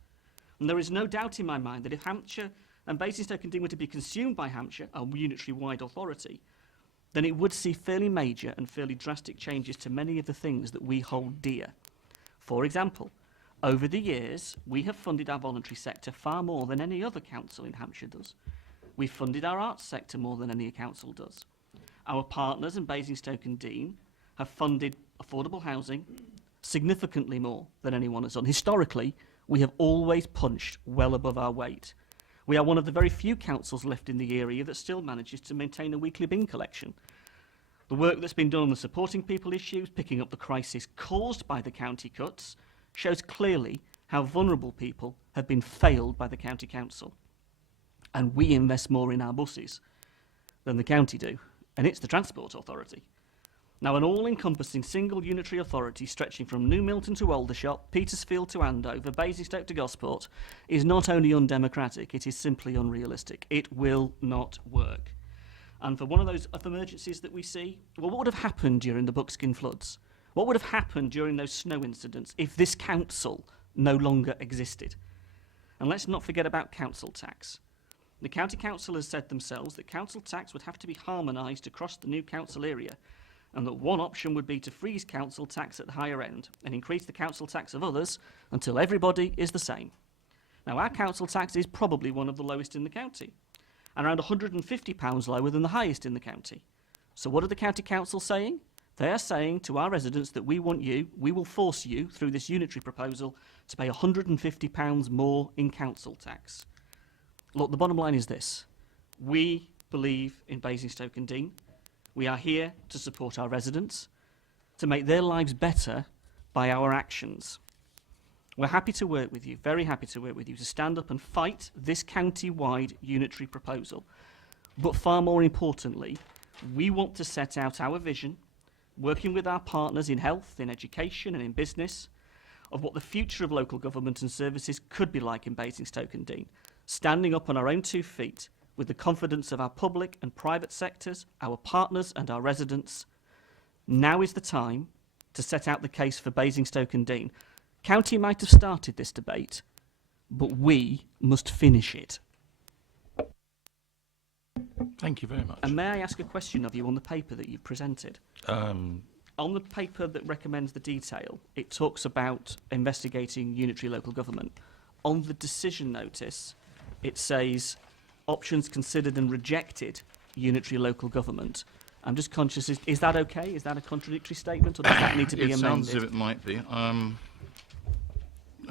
And there is no doubt in my mind that if Hampshire and Basingstoke and Dean were to be consumed by Hampshire, a unitary-wide authority, then it would see fairly major and fairly drastic changes to many of the things that we hold dear. For example, over the years, we have funded our voluntary sector far more than any other council in Hampshire does. We've funded our arts sector more than any council does. Our partners in Basingstoke and Dean have funded affordable housing significantly more than anyone has done. Historically, we have always punched well above our weight. We are one of the very few councils left in the area that still manages to maintain a weekly bin collection. The work that's been done on the supporting people issues, picking up the crisis caused by the county cuts, shows clearly how vulnerable people have been failed by the county council. And we invest more in our buses. than the county do, and it's the Transport Authority. Now, an all-encompassing single unitary authority stretching from New Milton to Aldershot, Petersfield to Andover, Basingstoke to Gosport is not only undemocratic, it is simply unrealistic. It will not work. And for one of those emergencies that we see, well, what would have happened during the Buckskin floods? What would have happened during those snow incidents if this council no longer existed? And let's not forget about council tax. The county council has said themselves that council tax would have to be harmonised across the new council area, and that one option would be to freeze council tax at the higher end and increase the council tax of others until everybody is the same. Now, our council tax is probably one of the lowest in the county, and around £150 lower than the highest in the county. So what are the county council saying? They are saying to our residents that we will force you, through this unitary proposal, to pay £150 more in council tax. Look, the bottom line is this. We believe in Basingstoke and Dean. We are here to support our residents, to make their lives better by our actions. We're happy to work with you, very happy to work with you, to stand up and fight this county-wide unitary proposal. But far more importantly, we want to set out our vision, working with our partners in health, in education and in business, of what the future of local government and services could be like in Basingstoke and Dean, standing up on our own 2 feet, with the confidence of our public and private sectors, our partners and our residents. Now is the time to set out the case for Basingstoke and Dean. County might have started this debate, but we must finish it. Thank you very much. And may I ask a question of you on the paper that you've presented? On the paper that recommends the detail, it talks about investigating unitary local government. On the decision notice, it says options considered and rejected unitary local government. I'm just conscious, is that okay? Is that a contradictory statement, or does that need to be amended? It sounds as if it might be.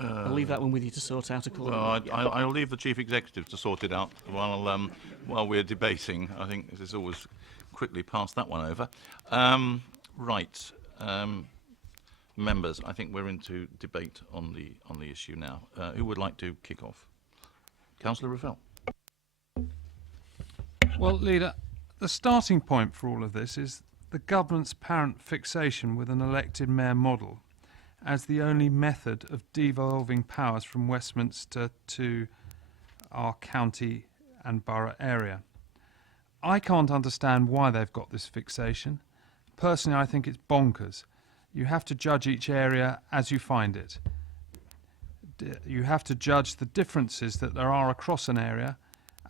I'll leave that one with you to sort out accordingly. Well, I'll leave the chief executive to sort it out while we're debating. I think this is always quickly pass that one over. Right, members, I think we're into debate on the issue now. Who would like to kick off? Councillor Raffel. Well, Leader, the starting point for all of this is the government's apparent fixation with an elected mayor model as the only method of devolving powers from Westminster to our county and borough area. I can't understand why they've got this fixation. Personally, I think it's bonkers. You have to judge each area as you find it. You have to judge the differences that there are across an area,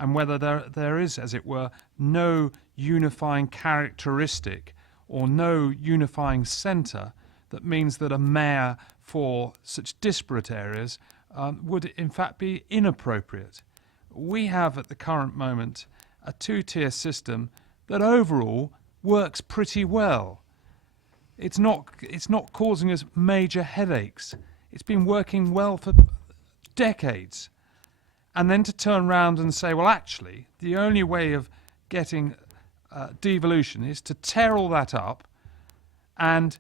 and whether there is, as it were, no unifying characteristic or no unifying centre that means that a mayor for such disparate areas would in fact be inappropriate. We have at the current moment a 2-tier system that overall works pretty well. It's not causing us major headaches. It's been working well for decades. And then to turn around and say, well, actually, the only way of getting devolution is to tear all that up and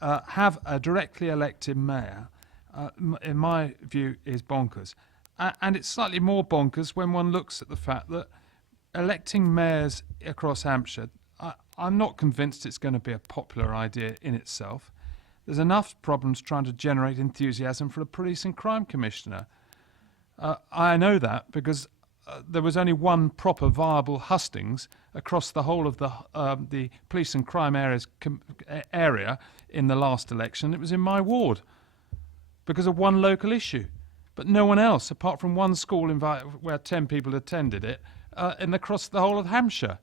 have a directly elected mayor, in my view, is bonkers. And it's slightly more bonkers when one looks at the fact that electing mayors across Hampshire, I'm not convinced it's going to be a popular idea in itself. There's enough problems trying to generate enthusiasm for a police and crime commissioner. I know that because there was only one proper viable hustings across the whole of the police and crime area in the last election. It was in my ward because of one local issue, but no one else, apart from one school where 10 people attended it, across the whole of Hampshire.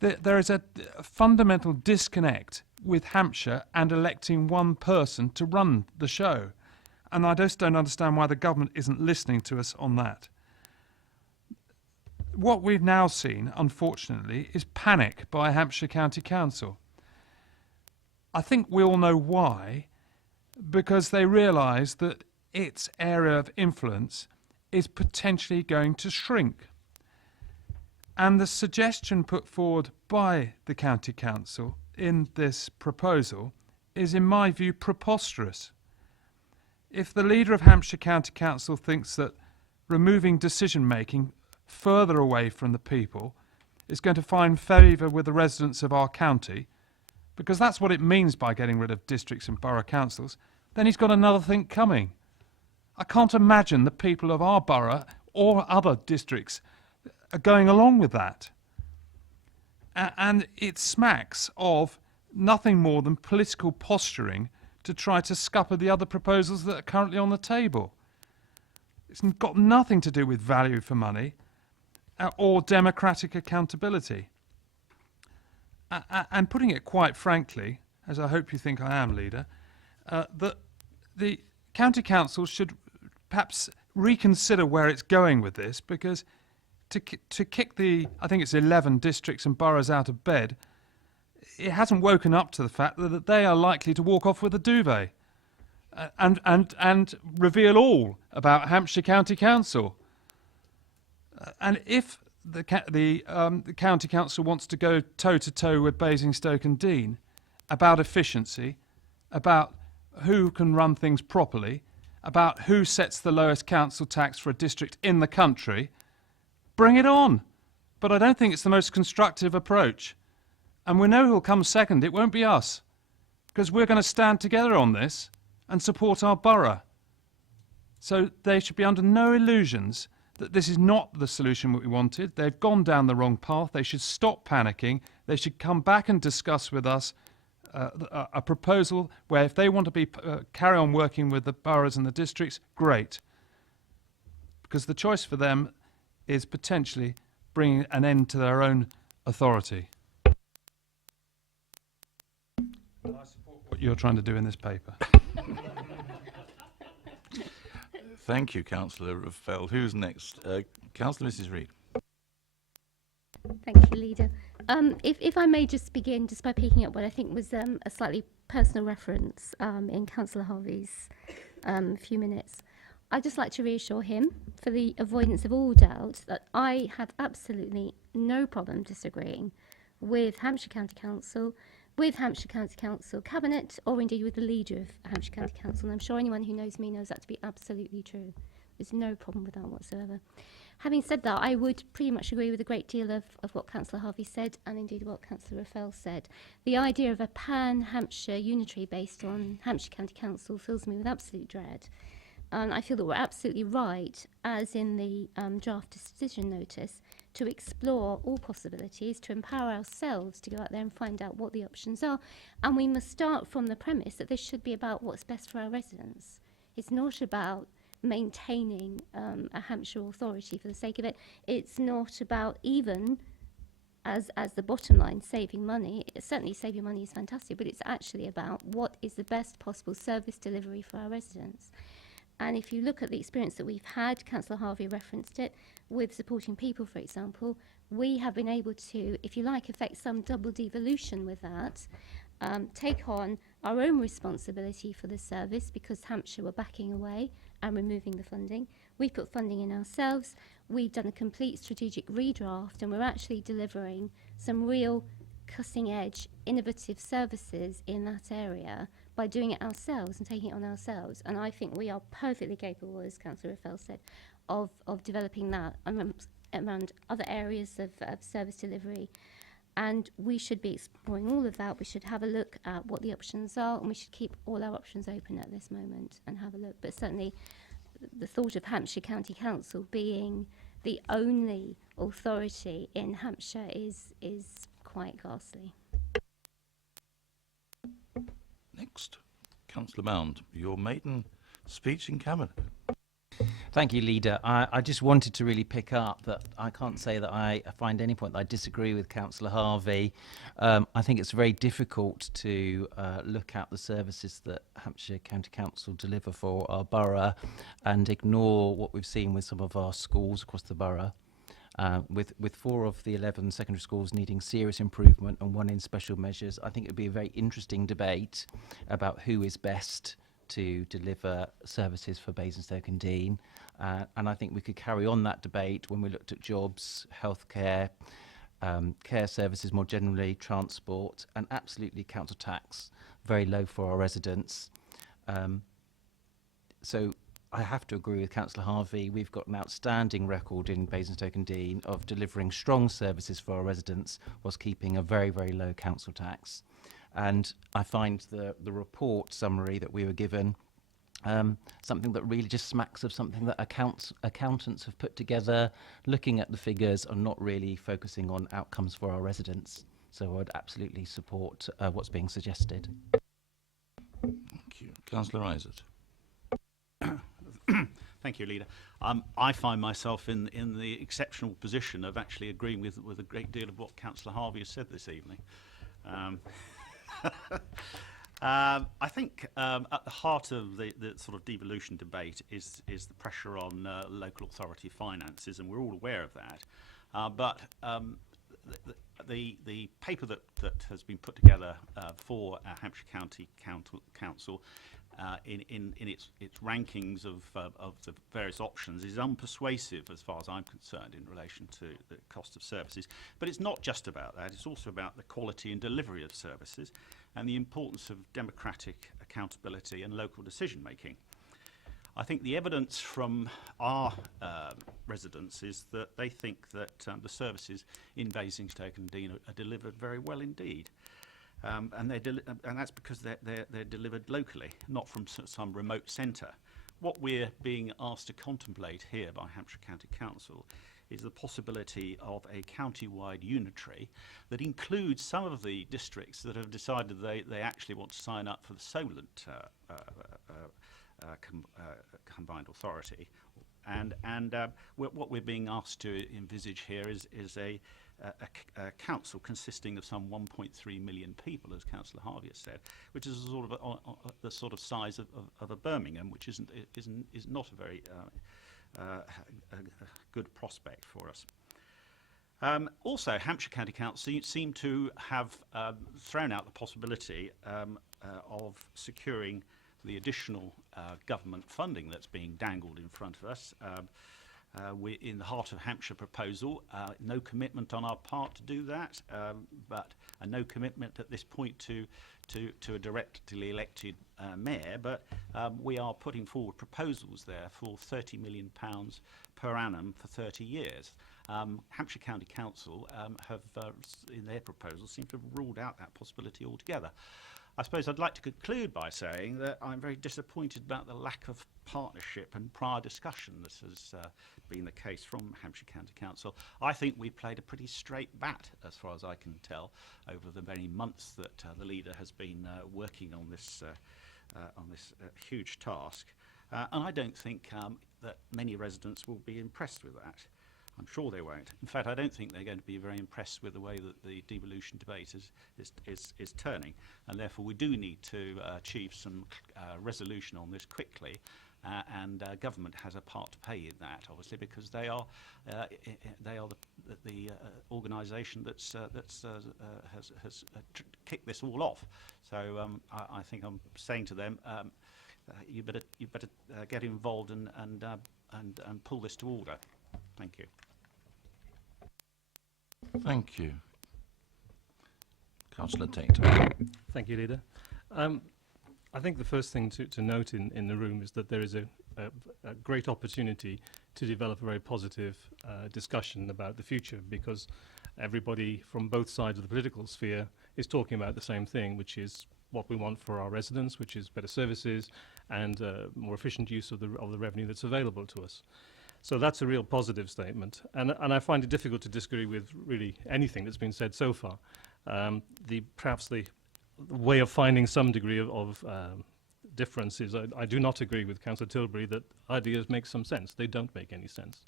There is a fundamental disconnect with Hampshire and electing one person to run the show. And I just don't understand why the government isn't listening to us on that. What we've now seen, unfortunately, is panic by Hampshire County Council. I think we all know why, because they realise that its area of influence is potentially going to shrink. And the suggestion put forward by the County Council in this proposal is, in my view, preposterous. If the leader of Hampshire County Council thinks that removing decision-making further away from the people is going to find favour with the residents of our county, because that's what it means by getting rid of districts and borough councils, then he's got another thing coming. I can't imagine the people of our borough or other districts are going along with that. And it smacks of nothing more than political posturing to try to scupper the other proposals that are currently on the table. It's got nothing to do with value for money or democratic accountability. And putting it quite frankly, as I hope you think I am, Leader, that the county council should perhaps reconsider where it's going with this, because to kick the, I think it's 11 districts and boroughs out of bed, it hasn't woken up to the fact that they are likely to walk off with a duvet and reveal all about Hampshire County Council. And if the county council wants to go toe-to-toe with Basingstoke and Deane about efficiency, about who can run things properly, about who sets the lowest council tax for a district in the country, bring it on. But I don't think it's the most constructive approach. And we know who'll come second. It won't be us, because we're going to stand together on this and support our borough. So they should be under no illusions that this is not the solution that we wanted. They've gone down the wrong path. They should stop panicking. They should come back and discuss with us a proposal where, if they want to be carry on working with the boroughs and the districts, great. Because the choice for them is potentially bringing an end to their own authority. And I support what you're trying to do in this paper. Thank you, Councillor Feld. Who's next? Councillor Mrs. Reid. Thank you, Leader. If I may just begin just by picking up what I think was a slightly personal reference in Councillor Harvey's few minutes. I'd just like to reassure him, for the avoidance of all doubt, that I have absolutely no problem disagreeing with Hampshire County Council, with Hampshire County Council Cabinet, or indeed with the leader of Hampshire County Council. And I'm sure anyone who knows me knows that to be absolutely true. There's no problem with that whatsoever. Having said that, I would pretty much agree with a great deal of what Councillor Harvey said, and indeed what Councillor Raphael said. The idea of a pan-Hampshire unitary based on Hampshire County Council fills me with absolute dread. And I feel that we're absolutely right, as in the draft decision notice, to explore all possibilities, to empower ourselves to go out there and find out what the options are. And we must start from the premise that this should be about what's best for our residents. It's not about maintaining a Hampshire authority for the sake of it. It's not about even, as the bottom line, saving money. Certainly saving money is fantastic, but it's actually about what is the best possible service delivery for our residents. And if you look at the experience that we've had, Councillor Harvey referenced it, with supporting people, for example, we have been able to, if you like, effect some double devolution with that, take on our own responsibility for the service, because Hampshire were backing away and removing the funding. We put funding in ourselves. We've done a complete strategic redraft, and we're actually delivering some real cutting-edge, innovative services in that area by doing it ourselves and taking it on ourselves. And I think we are perfectly capable, as Councillor Raphael said, of developing that around other areas of service delivery. And we should be exploring all of that. We should have a look at what the options are, and we should keep all our options open at this moment and have a look. But certainly the thought of Hampshire County Council being the only authority in Hampshire is quite ghastly. Next, Councillor Mound, your maiden speech in Cabinet. Thank you, Leader. I just wanted to really pick up that I can't say that I find any point that I disagree with Councillor Harvey. I think it's very difficult to look at the services that Hampshire County Council deliver for our borough and ignore what we've seen with some of our schools across the borough. With 4 of the 11 secondary schools needing serious improvement and 1 in special measures, I think it would be a very interesting debate about who is best to deliver services for Basingstoke and Deane. And I think we could carry on that debate when we looked at jobs, healthcare, care services more generally, transport, and absolutely council tax, very low for our residents. So I have to agree with Councillor Harvey. We've got an outstanding record in Basingstoke-and-Deane of delivering strong services for our residents whilst keeping a very, very low council tax. And I find the report summary that we were given something that really just smacks of something that accountants have put together, looking at the figures and not really focusing on outcomes for our residents. So I would absolutely support what's being suggested. Thank you. Councillor Isaac. Thank you, Leader. I find myself in the exceptional position of actually agreeing with a great deal of what Councillor Harvey has said this evening. I think at the heart of the sort of devolution debate is the pressure on local authority finances, and we're all aware of that. But the paper that has been put together for Hampshire County Council in its rankings of the various options is unpersuasive as far as I'm concerned in relation to the cost of services. But it's not just about that, it's also about the quality and delivery of services and the importance of democratic accountability and local decision making. I think the evidence from our residents is that they think that the services in Basingstoke-and-Deane are delivered very well indeed. And that's because they're delivered locally, not from some remote centre. What we're being asked to contemplate here by Hampshire County Council is the possibility of a county-wide unitary that includes some of the districts that have decided they actually want to sign up for the Solent combined authority. And what we're being asked to envisage here is a council consisting of some 1.3 million people, as Councillor Harvey has said, which is the sort of size of a Birmingham, which is not a very good prospect for us. Also, Hampshire County Council seem to have thrown out the possibility of securing the additional government funding that's being dangled in front of us. We're in the Heart of Hampshire proposal, no commitment on our part to do that, but no commitment at this point to a directly elected mayor, but we are putting forward proposals there for £30 million per annum for 30 years. Hampshire County Council have, in their proposal, seem to have ruled out that possibility altogether. I suppose I'd like to conclude by saying that I'm very disappointed about the lack of partnership and prior discussion that has been the case from Hampshire County Council. I think we played a pretty straight bat, as far as I can tell, over the many months that the leader has been working on this huge task. And I don't think that many residents will be impressed with that. I'm sure they won't. In fact, I don't think they're going to be very impressed with the way that the devolution debate is turning, and therefore we do need to achieve some resolution on this quickly, and government has a part to play in that, obviously, because they are the organisation that's has kicked this all off. So I think I'm saying to them, you better get involved and pull this to order. Thank you. Thank you. Councillor Tate. Thank you, Leader. I think the first thing to note in the room is that there is a great opportunity to develop a very positive discussion about the future, because everybody from both sides of the political sphere is talking about the same thing, which is what we want for our residents, which is better services and more efficient use of the revenue that's available to us. So that's a real positive statement, and I find it difficult to disagree with really anything that's been said so far. Perhaps the way of finding some degree of difference is I do not agree with Councillor Tilbury that ideas make some sense. They don't make any sense.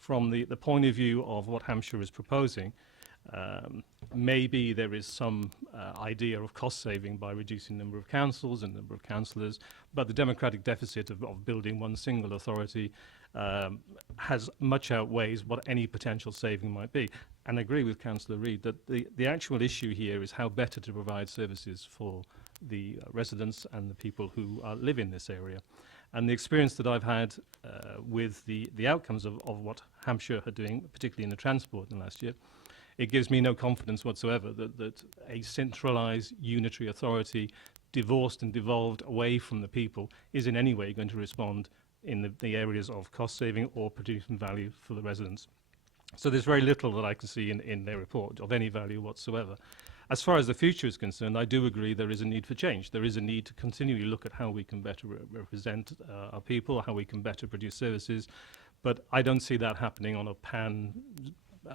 From the point of view of what Hampshire is proposing, maybe there is some idea of cost saving by reducing the number of councils and number of councillors, but the democratic deficit of building one single authority has much outweighs what any potential saving might be. And I agree with Councillor Reid that the actual issue here is how better to provide services for the residents and the people who live in this area. And the experience that I've had with the outcomes of what Hampshire are doing, particularly in the transport in the last year, it gives me no confidence whatsoever that a centralised unitary authority, divorced and devolved away from the people, is in any way going to respond in the areas of cost saving or producing value for the residents. So there's very little that I can see in their report of any value whatsoever. As far as the future is concerned, I do agree there is a need for change. There is a need to continually look at how we can better represent our people, how we can better produce services, but I don't see that happening on a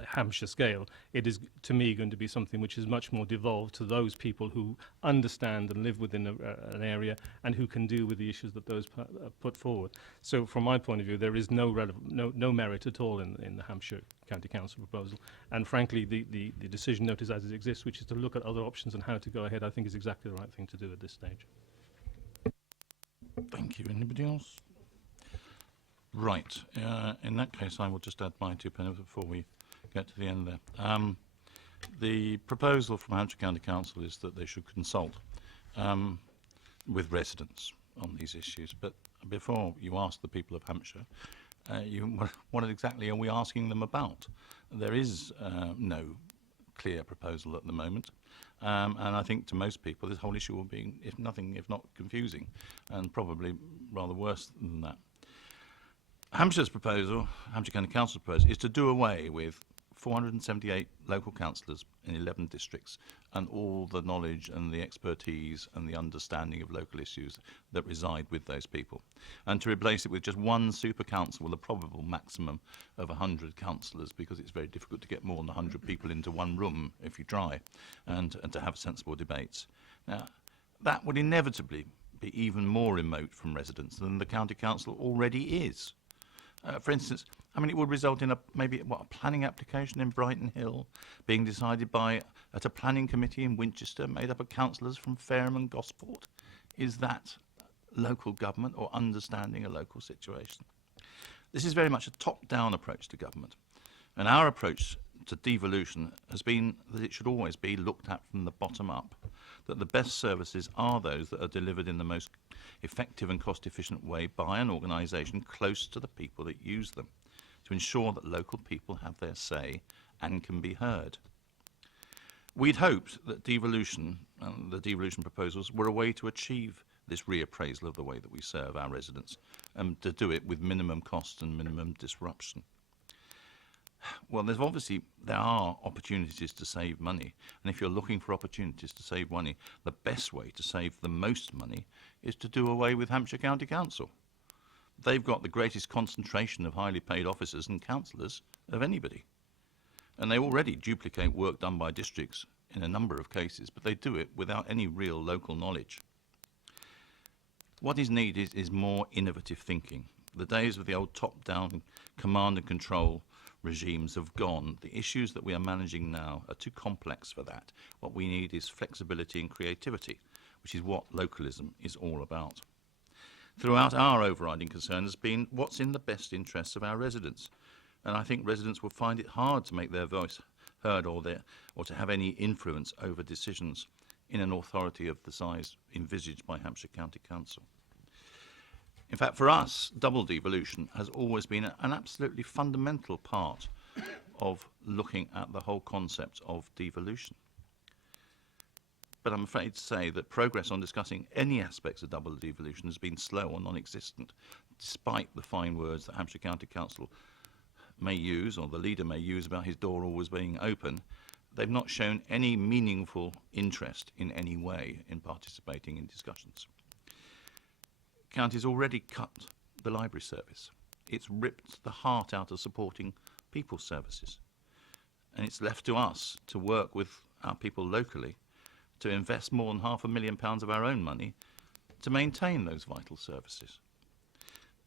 Hampshire scale. It is, to me, going to be something which is much more devolved to those people who understand and live within an area and who can deal with the issues that those put forward. So from my point of view, there is no merit at all in the Hampshire County Council proposal. And frankly, the decision notice as it exists, which is to look at other options and how to go ahead, I think is exactly the right thing to do at this stage. Thank you. Anybody else? Right. In that case, I will just add my 2 pence before we get to the end there. The proposal from Hampshire County Council is that they should consult with residents on these issues. But before you ask the people of Hampshire, what exactly are we asking them about? There is no clear proposal at the moment. And I think to most people this whole issue will be, if not confusing, and probably rather worse than that. Hampshire's proposal, Hampshire County Council's proposal, is to do away with 478 local councillors in 11 districts and all the knowledge and the expertise and the understanding of local issues that reside with those people, and to replace it with just one super council with a probable maximum of 100 councillors, because it's very difficult to get more than 100 people into one room if you try, and to have sensible debates. Now, that would inevitably be even more remote from residents than the county council already is. For instance, I mean, it would result in a planning application in Brighton Hill being decided at a planning committee in Winchester made up of councillors from Fareham and Gosport. Is that local government or understanding a local situation? This is very much a top-down approach to government, and our approach to devolution has been that it should always be looked at from the bottom up, that the best services are those that are delivered in the most effective and cost-efficient way by an organisation close to the people that use them, to ensure that local people have their say and can be heard. We'd hoped that devolution and the devolution proposals were a way to achieve this reappraisal of the way that we serve our residents, and to do it with minimum cost and minimum disruption. Well, there are opportunities to save money, and if you're looking for opportunities to save money, the best way to save the most money is to do away with Hampshire County Council. They've got the greatest concentration of highly paid officers and councillors of anybody, and they already duplicate work done by districts in a number of cases, but they do it without any real local knowledge. What is needed is more innovative thinking. The days of the old top-down command and control regimes have gone. The issues that we are managing now are too complex for that. What we need is flexibility and creativity, which is what localism is all about. Throughout, our overriding concern has been what's in the best interests of our residents, and I think residents will find it hard to make their voice heard or to have any influence over decisions in an authority of the size envisaged by Hampshire County Council. In fact, for us, double devolution has always been an absolutely fundamental part of looking at the whole concept of devolution. But I'm afraid to say that progress on discussing any aspects of double devolution has been slow or non-existent, despite the fine words that Hampshire County Council may use, or the leader may use, about his door always being open. They've not shown any meaningful interest in any way in participating in discussions. County's already cut the library service. It's ripped the heart out of supporting people's services. And it's left to us to work with our people locally to invest more than £500,000 of our own money to maintain those vital services.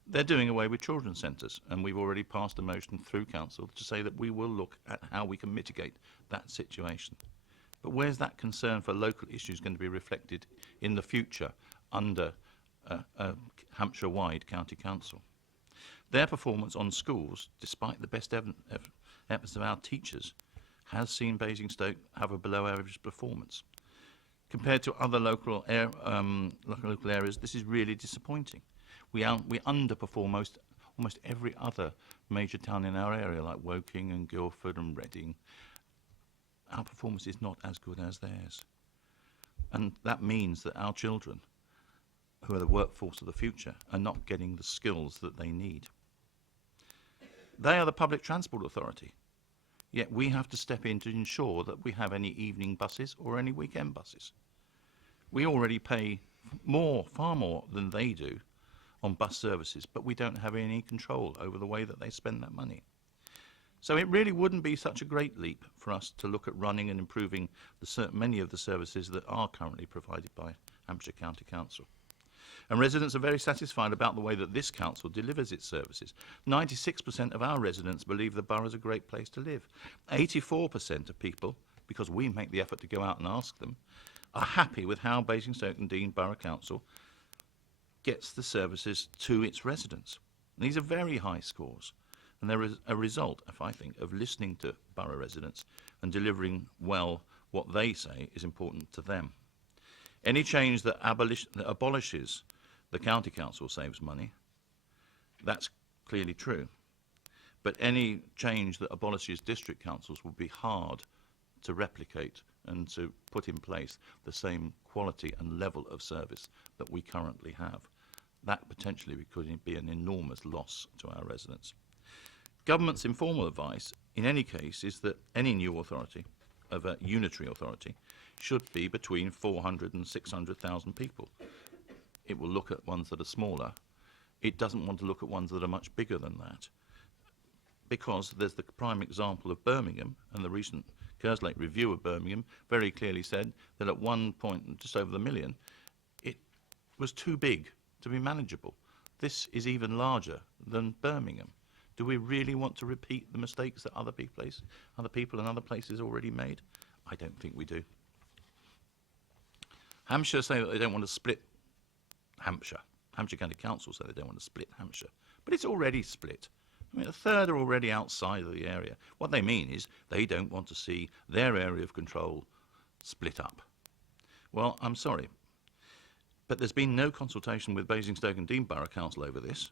They're doing away with children's centres, and we've already passed a motion through Council to say that we will look at how we can mitigate that situation. But where's that concern for local issues going to be reflected in the future under a Hampshire-wide county council? Their performance on schools, despite the best efforts of our teachers, has seen Basingstoke have a below-average performance. Compared to other local areas, this is really disappointing. We underperform almost every other major town in our area, like Woking and Guildford and Reading. Our performance is not as good as theirs. And that means that our children, who are the workforce of the future, are not getting the skills that they need. They are the public transport authority, yet we have to step in to ensure that we have any evening buses or any weekend buses. We already pay more, far more than they do on bus services, but we don't have any control over the way that they spend that money. So it really wouldn't be such a great leap for us to look at running and improving many of the services that are currently provided by Hampshire County Council. And residents are very satisfied about the way that this council delivers its services. 96% of our residents believe the borough is a great place to live. 84% of people, because we make the effort to go out and ask them, are happy with how Basingstoke and Dean Borough Council gets the services to its residents. And these are very high scores. And there is a result, I think, of listening to borough residents and delivering well what they say is important to them. Any change that abolishes the county council saves money. That's clearly true. But any change that abolishes district councils will be hard to replicate and to put in place the same quality and level of service that we currently have. That potentially could be an enormous loss to our residents. Government's informal advice, in any case, is that any new authority, of a unitary authority, should be between 400 and 600,000 people. It will look at ones that are smaller. It doesn't want to look at ones that are much bigger than that, because there's the prime example of Birmingham, and the recent Kerslake review of Birmingham very clearly said that at one point, just over the million, it was too big to be manageable. This is even larger than Birmingham. Do we really want to repeat the mistakes that other people and other places already made? I don't think we do. Hampshire say that they don't want to split Hampshire. Hampshire County Council say they don't want to split Hampshire. But it's already split. I mean, a third are already outside of the area. What they mean is they don't want to see their area of control split up. Well, I'm sorry, but there's been no consultation with Basingstoke and Dean Borough Council over this,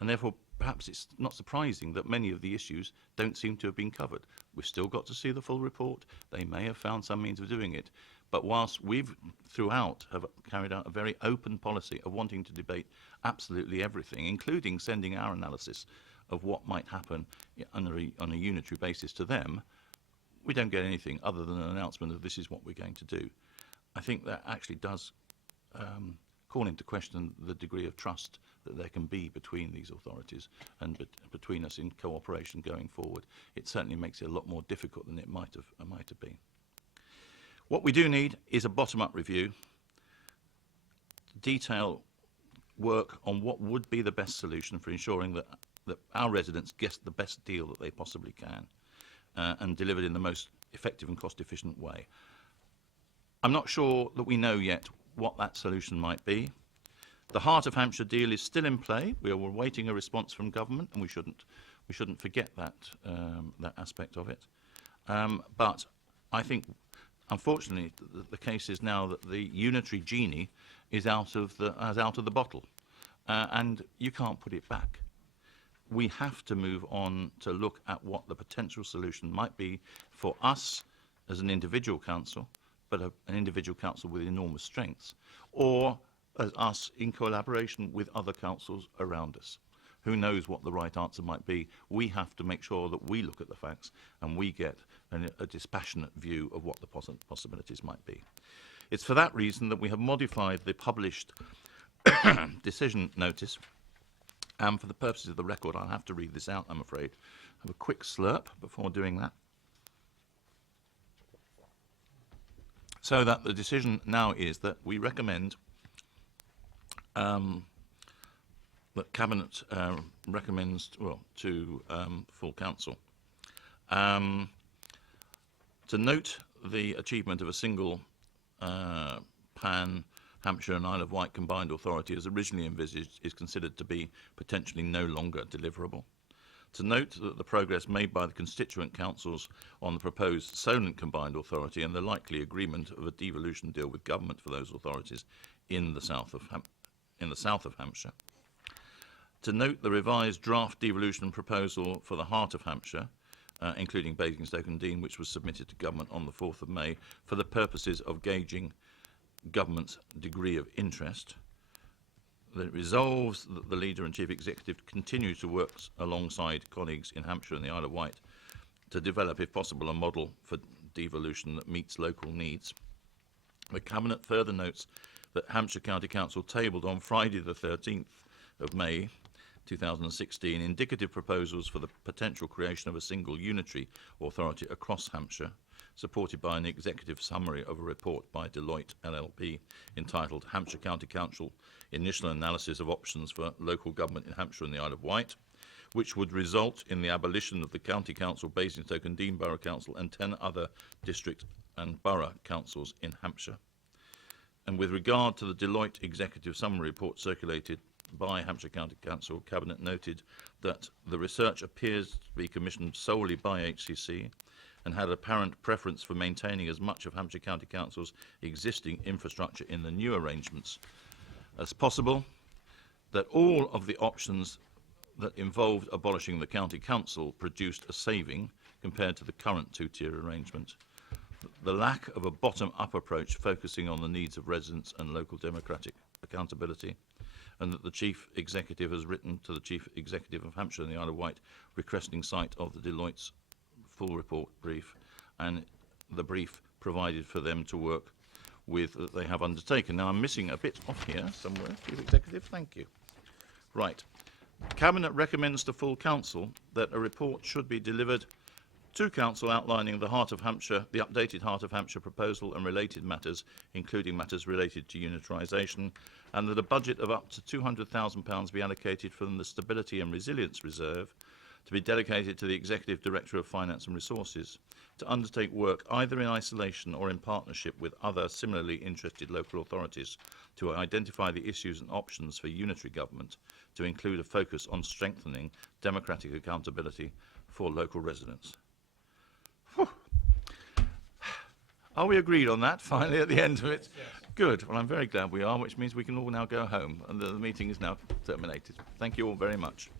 and therefore perhaps it's not surprising that many of the issues don't seem to have been covered. We've still got to see the full report. They may have found some means of doing it. But whilst we've throughout have carried out a very open policy of wanting to debate absolutely everything, including sending our analysis of what might happen on a unitary basis to them, we don't get anything other than an announcement of this is what we're going to do. I think that actually does call into question the degree of trust that there can be between these authorities and between us in cooperation going forward. It certainly makes it a lot more difficult than it might have been. What we do need is a bottom-up review, detail work on what would be the best solution for ensuring that our residents get the best deal that they possibly can and delivered in the most effective and cost-efficient way. I'm not sure that we know yet what that solution might be. The Heart of Hampshire deal is still in play. We are awaiting a response from government, and we shouldn't forget that that aspect of it. But I think, unfortunately, the case is now that the unitary genie is out of the bottle, and you can't put it back. We have to move on to look at what the potential solution might be for us as an individual council, but an individual council with enormous strengths, or as us in collaboration with other councils around us. Who knows what the right answer might be? We have to make sure that we look at the facts and we get a dispassionate view of what the possibilities might be. It's for that reason that we have modified the published decision notice. And for the purposes of the record, I'll have to read this out, I'm afraid. Have a quick slurp before doing that. So that the decision now is that we recommend that Cabinet recommends to full council to note the achievement of a single pan Hampshire and Isle of Wight combined authority as originally envisaged is considered to be potentially no longer deliverable. To note that the progress made by the constituent councils on the proposed Solent combined authority and the likely agreement of a devolution deal with government for those authorities in the south of Hampshire. To note the revised draft devolution proposal for the Heart of Hampshire, including Basingstoke and Dean, which was submitted to government on the 4th of May for the purposes of gauging government's degree of interest. that it resolves that the Leader and Chief Executive continue to work alongside colleagues in Hampshire and the Isle of Wight to develop, if possible, a model for devolution that meets local needs. The Cabinet further notes that Hampshire County Council tabled on Friday the 13th of May 2016 indicative proposals for the potential creation of a single unitary authority across Hampshire, supported by an executive summary of a report by Deloitte LLP entitled Hampshire County Council Initial Analysis of Options for Local Government in Hampshire and the Isle of Wight, which would result in the abolition of the County Council, Basingstoke and Deane Borough Council and 10 other district and borough councils in Hampshire. And with regard to the Deloitte Executive Summary Report circulated by Hampshire County Council, Cabinet noted that the research appears to be commissioned solely by HCC and had apparent preference for maintaining as much of Hampshire County Council's existing infrastructure in the new arrangements as possible, that all of the options that involved abolishing the County Council produced a saving compared to the current two-tier arrangement, the lack of a bottom-up approach focusing on the needs of residents and local democratic accountability, and that the Chief Executive has written to the Chief Executive of Hampshire and the Isle of Wight requesting sight of the Deloitte's full report brief and the brief provided for them to work with that they have undertaken. Now, I'm missing a bit off here somewhere. Chief Executive, thank you. Right. Cabinet recommends to full Council that a report should be delivered to Council outlining the Heart of Hampshire, the updated Heart of Hampshire proposal and related matters, including matters related to unitarisation, and that a budget of up to £200,000 be allocated from the Stability and Resilience Reserve to be dedicated to the Executive Director of Finance and Resources to undertake work either in isolation or in partnership with other similarly interested local authorities to identify the issues and options for unitary government, to include a focus on strengthening democratic accountability for local residents. Whew. Are we agreed on that finally at the end of it? Yes. Good. Well, I'm very glad we are, which means we can all now go home and the meeting is now terminated. Thank you all very much.